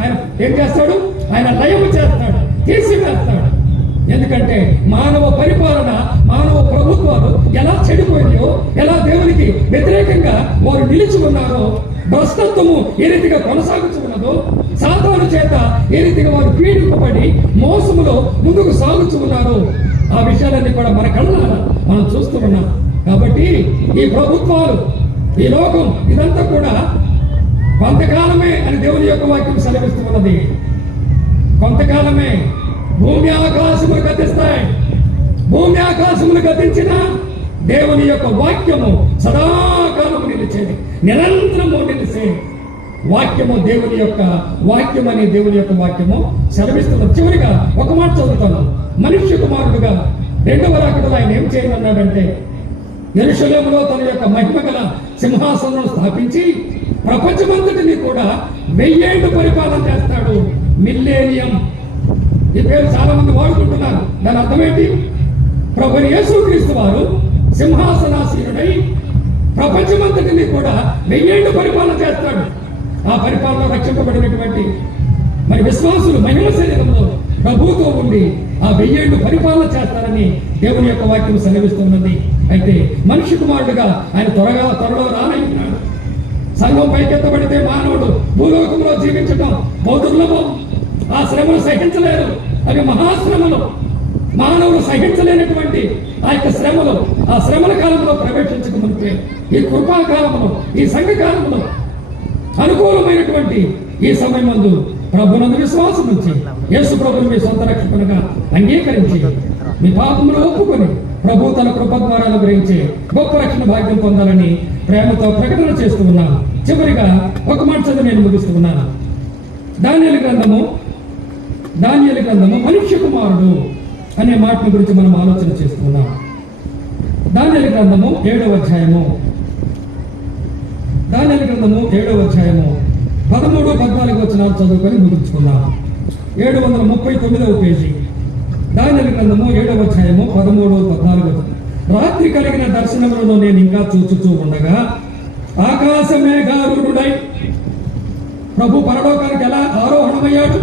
ఆయన ఏం చేస్తాడు? ఆయన లయము చేస్తాడు, తీసివేస్తాడు. ఎందుకంటే మానవ పరిపాలన, మానవ ప్రభుత్వాలు ఎలా చెడిపోయాయో, ఎలా దేవునికి వ్యతిరేకంగా వారు నిలిచి ఉన్నారో, భ్రష్టత్వము ఏ రీతిగా కొనసాగుతూ ఉన్నదో, సాతాను చేత ఏ రీతిగా వారు పీడింపబడి మోసములో ముందుకు సాగుతూ ఉన్నారు, ఆ విషయాలన్నీ కూడా మన కళ్ళారా మనం చూస్తూ ఉన్నాం. కాబట్టి ఈ ప్రభుత్వాలు, ఈ లోకం ఇదంతా కూడా కొంతకాలమే అని దేవుని యొక్క వాక్యం సెలవిస్తూ ఉన్నది. కొంతకాలమే. భూమి ఆకాశములు గతిస్తాయి. భూమి ఆకాశములు గతించిన దేవుని యొక్క వాక్యము సదాకాలము నిలిచేది, నిరంతరము నిలిచే వాక్యము దేవుని యొక్క వాక్యం అని దేవుని యొక్క వాక్యము సెలవిస్తున్నది. చివరిగా ఒక మాట చదువుతాను. మనుష్య కుమారుడుగా రెండవ రాకడలో ఆయన ఏం చేయమన్నాడంటే, యెరూషలేములో తన యొక్క మహిమ గల సింహాసనం స్థాపించి ప్రపంచమంతటిని కూడా 1000 ఏళ్ళు పరిపాలన చేస్తాడు. మిల్లేనియం, ఈ పేరు చాలా మంది వాడుకుంటున్నారు. దాని అర్థం ఏంటి? ప్రభువు యేసుక్రీస్తు వారు సింహాసనాసీనుడై ప్రపంచమంతటిని కూడా 1000 ఏళ్ళు పరిపాలన చేస్తాడు. ఆ పరిపాలన రక్షింపబడినటువంటి మరి విశ్వాసులు మహిమ శరీరంలో ప్రభువుతో ఉండి ఆ 1000 ఏళ్ళు పరిపాలన చేస్తారని దేవుని యొక్క వాక్యం సెలవిస్తున్నది. అయితే మనిషి కుమారుడుగా ఆయన త్వరలో రానయ్యున్నాడు. సంఘం పైకెత్తబడితే మానవుడు భూలోకంలో జీవించడం బౌద్ధులము. ఆ శ్రమను సహించలేరు. అవి మహాశ్రమలు. మానవులు సహించలేనటువంటి ఆ యొక్క శ్రమలు, ఆ శ్రమల కాలంలో ప్రవేశించక మునిపే ఈ కృపాకాలంలో, ఈ సంఘ కాలంలో అనుకూలమైనటువంటి ఈ సమయమందు ప్రభునందు విశ్వాసం నుంచి యేసు ప్రభుని మీ సొంత రక్షకునిగా అంగీకరించి మీ పాపములు ఒప్పుకొని ప్రభు తన కృప ద్వారా అనుగ్రహించి గొప్ప రక్షణ భాగ్యం పొందాలని ప్రేమతో ప్రకటన చేస్తూ ఉన్నాను. చివరిగా ఒక మాట చదివి నేను ముగిస్తూ ఉన్నాను. దానియేలు గ్రంథము మనుష్య కుమారుడు అనే మాటల గురించి మనం ఆలోచన చేస్తూ ఉన్నాం. దానియేలు గ్రంథము 7వ అధ్యాయము 13, 14 వచనాలు చదువుకొని ముగించుకున్నాం. 739వ పేజీ. దానియేలు గ్రంథము 7వ అధ్యాయము 13, 14. రాత్రి కలిగిన దర్శనములను నేను ఇంకా చూచుచూ ఉండగా ఆకాశ మేఘారూఢుడై ప్రభు పరలోకానికి ఎలా ఆరోహణమయ్యాడు?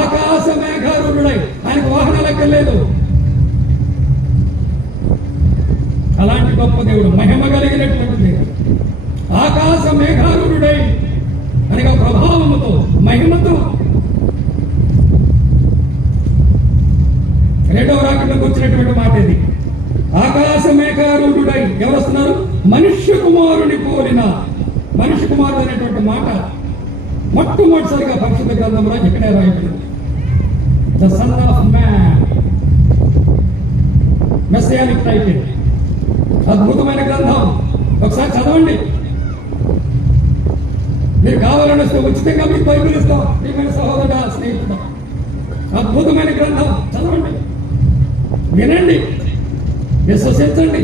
ఆకాశ మేఘారూఢుడై. ఆయనకు వాహనాలు ఎక్కర్లేదు. అలాంటి గొప్ప దేవుడు, మహిమ కలిగినటువంటి దేవుడు. ఆకాశ మేఘారూఢుడై అనగా ప్రభావముతో, మహిమతో. రెండవ రాకడలో వచ్చినటువంటి మాట ఇది. ఆకాశ మేఘారూఢుడై ఎవరు వస్తున్నారు? మనుష్య కుమారుని పోలిన. మనుష్య కుమారుడు అనేటువంటి మాట మొట్టమొదటిసారిగా పరిశుద్ధ గ్రంథంలో ఇక్కడే రాయబడింది. The son of man, messianic title. అద్భుతమైన గ్రంథం. ఒకసారి చదవండి. మీరు కావాలని వస్తే ఉచితంగా మీకు బైబిల్ ఇస్తాం. ప్రియమైన సహోదరుడా, స్నేహితుడా, అద్భుతమైన గ్రంథం చదవండి, వినండి, విశ్వసించండి.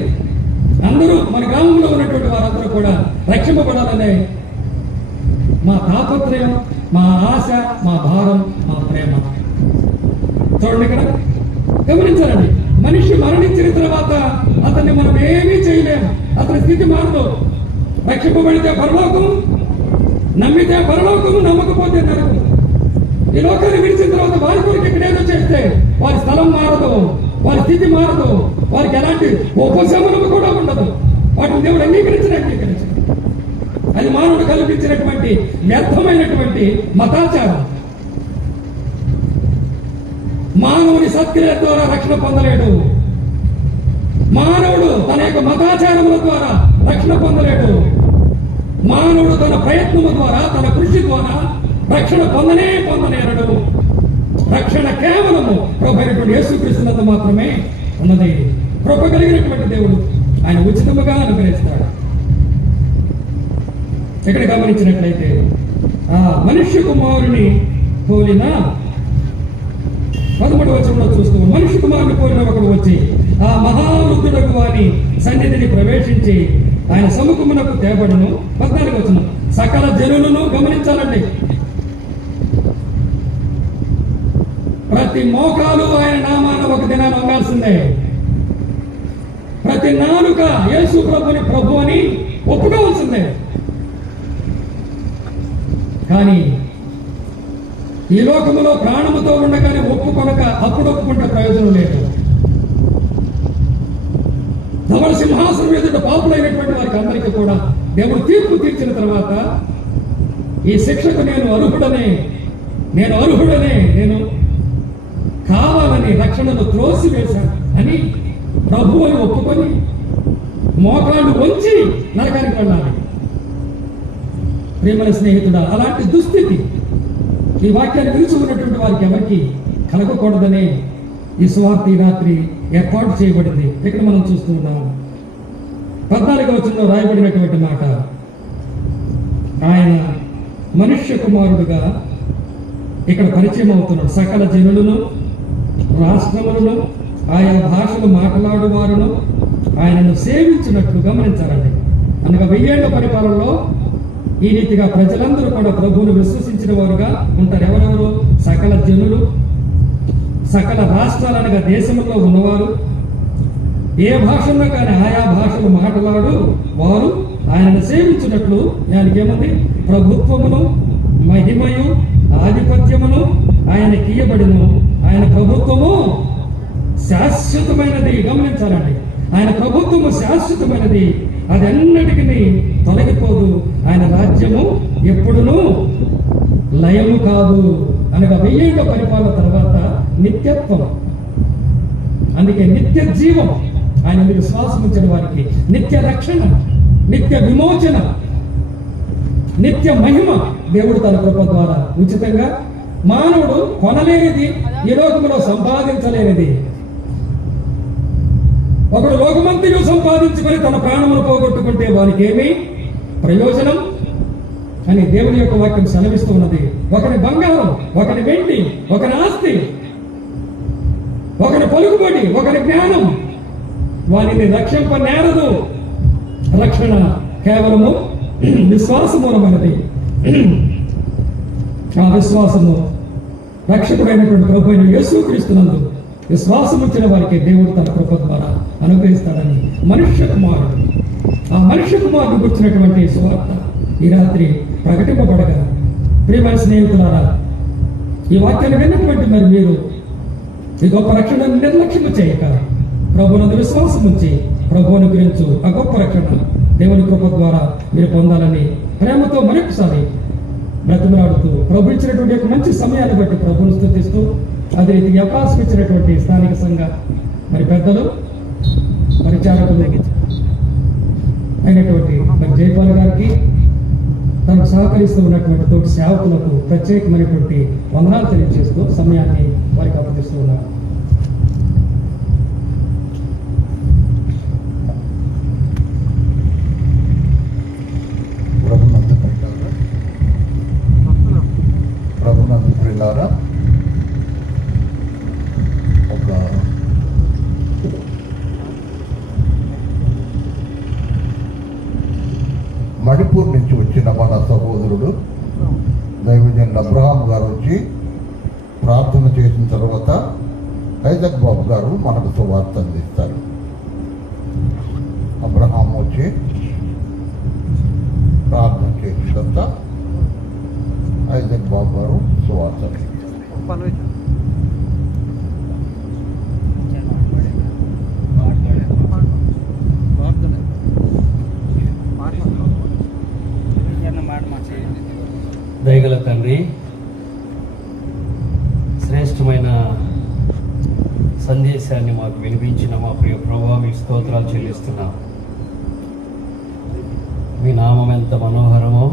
అందరూ మన గ్రామంలో ఉన్నటువంటి వారందరూ కూడా రక్షింపబడాలనే మా తాపత్రయం, మా ఆశ, మా భారం, మా ప్రేమ. చూడండి, ఇక్కడ గమనించాలండి. మనిషి మరణించిన తర్వాత అతన్ని మనం ఏమీ చేయలేము. అతని స్థితి మారదు. రక్షింపబడితే పరలోకం, నమ్మితే పరలోకము, నమ్మకపోతే నరకం. ఈ లోకాన్ని విడిచిన తర్వాత వారి కొరకు ఎక్కడేదో చేస్తే వారి స్థలం మారదు, వారి స్థితి మారదు, వారికి ఎలాంటి ఉపశమనము కూడా ఉండదు. వాటిని దేవుడు అంగీకరించడం. అది మానవుడు కల్పించినటువంటి వ్యర్థమైనటువంటి మతాచారం. మానవుని సత్క్రియ ద్వారా రక్షణ పొందలేడు. మానవుడు తన యొక్క మతాచారముల ద్వారా రక్షణ పొందలేడు. మానవుడు తన ప్రయత్నము ద్వారా, తన కృషి ద్వారా రక్షణ పొందనేరడు. రక్షణ కేవలము ప్రభువైనటువంటి యేసుక్రీస్తునందు మాత్రమే ఉన్నది. కృప కలిగినటువంటి దేవుడు ఆయన ఉచితముగా అనుగ్రహిస్తాడు. ఇక్కడ గమనించినట్లయితే ఆ మనుష్య కుమారుని పోలిన 13వ వచనంలో చూస్తూ, మనుష్య కుమారుని పోలిన ఒకడు వచ్చి ఆ మహావృద్ధుడకు వాని సన్నిధిని ప్రవేశించి ఆయన సముఖమునకు తేబడును. 14వ వచనం. సకల జనులను గమనించాలండి. ప్రతి మోకాలు ఆయన నామాన ఒక దినాన్ని వంగాల్సిందే. ప్రతి నాలుక యేసు ప్రభుని ప్రభు అని ఒప్పుకోవాల్సిందే. కానీ ఈ లోకములో ప్రాణముతో ఉండగానే ఒప్పుకొనక అప్పుడు ఒప్పుకుంటే ప్రయోజనం లేదు. ధవళ సింహాసనం ఎదుట పాపులైనటువంటి వారికి అందరికీ కూడా దేవుడు తీర్పు తీర్చిన తర్వాత ఈ శిక్షకు నేను అర్హుడనే నేను కావాలని రక్షణను త్రోసివేశాను అని ప్రభువుని ఒప్పుకొని మోకాళ్ళు వంచి నరకానికి వెళ్ళాలి. ప్రియమైన స్నేహితుడా, అలాంటి దుస్థితి ఈ వాక్యాన్ని విరిచి ఉన్నటువంటి వారికి ఎవరికి కలగకూడదనే ఈ సువార్త ఈ రాత్రి ఏర్పాటు చేయబడింది. ఇక్కడ మనం చూస్తూ ఉన్నాము 14వ వచనంలో రాయబడినటువంటి మాట, ఆయన మనుష్య కుమారుడుగా ఇక్కడ పరిచయం అవుతున్నాడు. సకల జనులను, రాష్ట్రములను, ఆయా భాషలు మాట్లాడువారును ఆయనను సేవించినట్లు గమనించాలండి. అనగా 1000 ఏళ్ల పరిపాలనలో ఈ రీతిగా ప్రజలందరూ కూడా ప్రభువును విశ్వసించిన వారుగా ఉంటారు. ఎవరెవరు? సకల జనులు, సకల రాష్ట్రాలు అనగా దేశంలో ఉన్నవారు, ఏ భాషల్లో కానీ ఆయా భాషలు మాట్లాడు వారు ఆయనను సేవించినట్లు. ఆయనకి ఏముంది? ప్రభుత్వమును, మహిమయు, ఆధిపత్యమును ఆయనకి ఇయ్యబడిను. ఆయన ప్రభుత్వము శాశ్వతమైనది. గమనించాలండి, ఆయన ప్రభుత్వము శాశ్వతమైనది, అది అన్నిటికీ తొలగిపోదు. ఆయన రాజ్యము ఎప్పుడునూ లయము కాదు. అనగా 1000 ఏళ్ల పరిపాలన తర్వాత నిత్యత్వం, అందుకే నిత్య జీవం. ఆయన మీద విశ్వాసం ఉంచిన వారికి నిత్య రక్షణ, నిత్య విమోచన, నిత్య మహిమ దేవుడు తన కృప ద్వారా ఉచితంగా మానవుడు కొనలేనిది, ఈ లోకములో సంపాదించలేనిది. ఒకడు లోకమంతయు సంపాదించుకొని తన ప్రాణమును పోగొట్టుకుంటే వారికి ఏమీ ప్రయోజనం అని దేవుని యొక్క వాక్యం సెలవిస్తూ ఉన్నది. ఒకరి బంగారం, ఒకరి వెండి, ఒకరి ఆస్తి, ఒకరి పలుకుబడి, ఒకరి జ్ఞానం వారిని రక్షింపనేరదు. రక్షణ కేవలము విశ్వాసమూలమైనది. ఆ విశ్వాసము రక్షకుడైనటువంటి ప్రభు అయిన యేసుక్రీస్తునందు విశ్వాసం వచ్చిన వారికి దేవుడు తన కృప ద్వారా అనుగ్రహిస్తాడని మనుష్య కుమారుడు, ఆ మనుష్య కుమారుడు గుర్చినటువంటి సువార్త ఈ రాత్రి ప్రకటింపబడగా, ప్రియమైన స్నేహితులారా, ఈ వాక్యాన్ని విన్నటువంటి మరి మీరు ఈ గొప్ప రక్షణను నిర్లక్ష్యము చేయక ప్రభువునందు విశ్వాసం ఉంచి ప్రభువును గురించు ఆ గొప్ప రక్షణ దేవుని కృప ద్వారా మీరు పొందాలని ప్రేమతో మరొకసారి బ్రతిమలాడుతూ ప్రభు ఇచ్చినటువంటి ఒక మంచి సమయాన్ని బట్టి ప్రభువును స్తుతిస్తూ, అదే రీతి అవకాశం ఇచ్చినటువంటి స్థానిక సంఘ మరి పెద్దలు, పరిచారకులు అయినటువంటి మరి జయపాల్ గారికి, తనకు సహకరిస్తూ ఉన్నటువంటి తోటి సేవకులకు ప్రత్యేకమైనటువంటి వందనాలు తెలియజేస్తూ సమయాన్ని వారికి అప్పగిస్తూ ఉన్నారు. ప్రభునందు ప్రియులారా, ఒక మణిపూర్ నుంచి వచ్చిన మన సహోదరుడు దైవజనుడు అబ్రహాం గారు వచ్చి ప్రార్థన చేసిన తర్వాత ఐజక్ బాబు గారు మనకు సువార్త అందిస్తారు. అబ్రహాం వచ్చి ప్రార్థన చేసిన తర్వాత ఐజక్ బాబు గారు సువార్త దయగల తండ్రి, శ్రేష్టమైన సందేశాన్ని మాకు వినిపించిన మా ప్రియ ప్రభువా, మీ స్తోత్రాలు చెల్లిస్తున్నాం. మీ నామం ఎంత మనోహరమో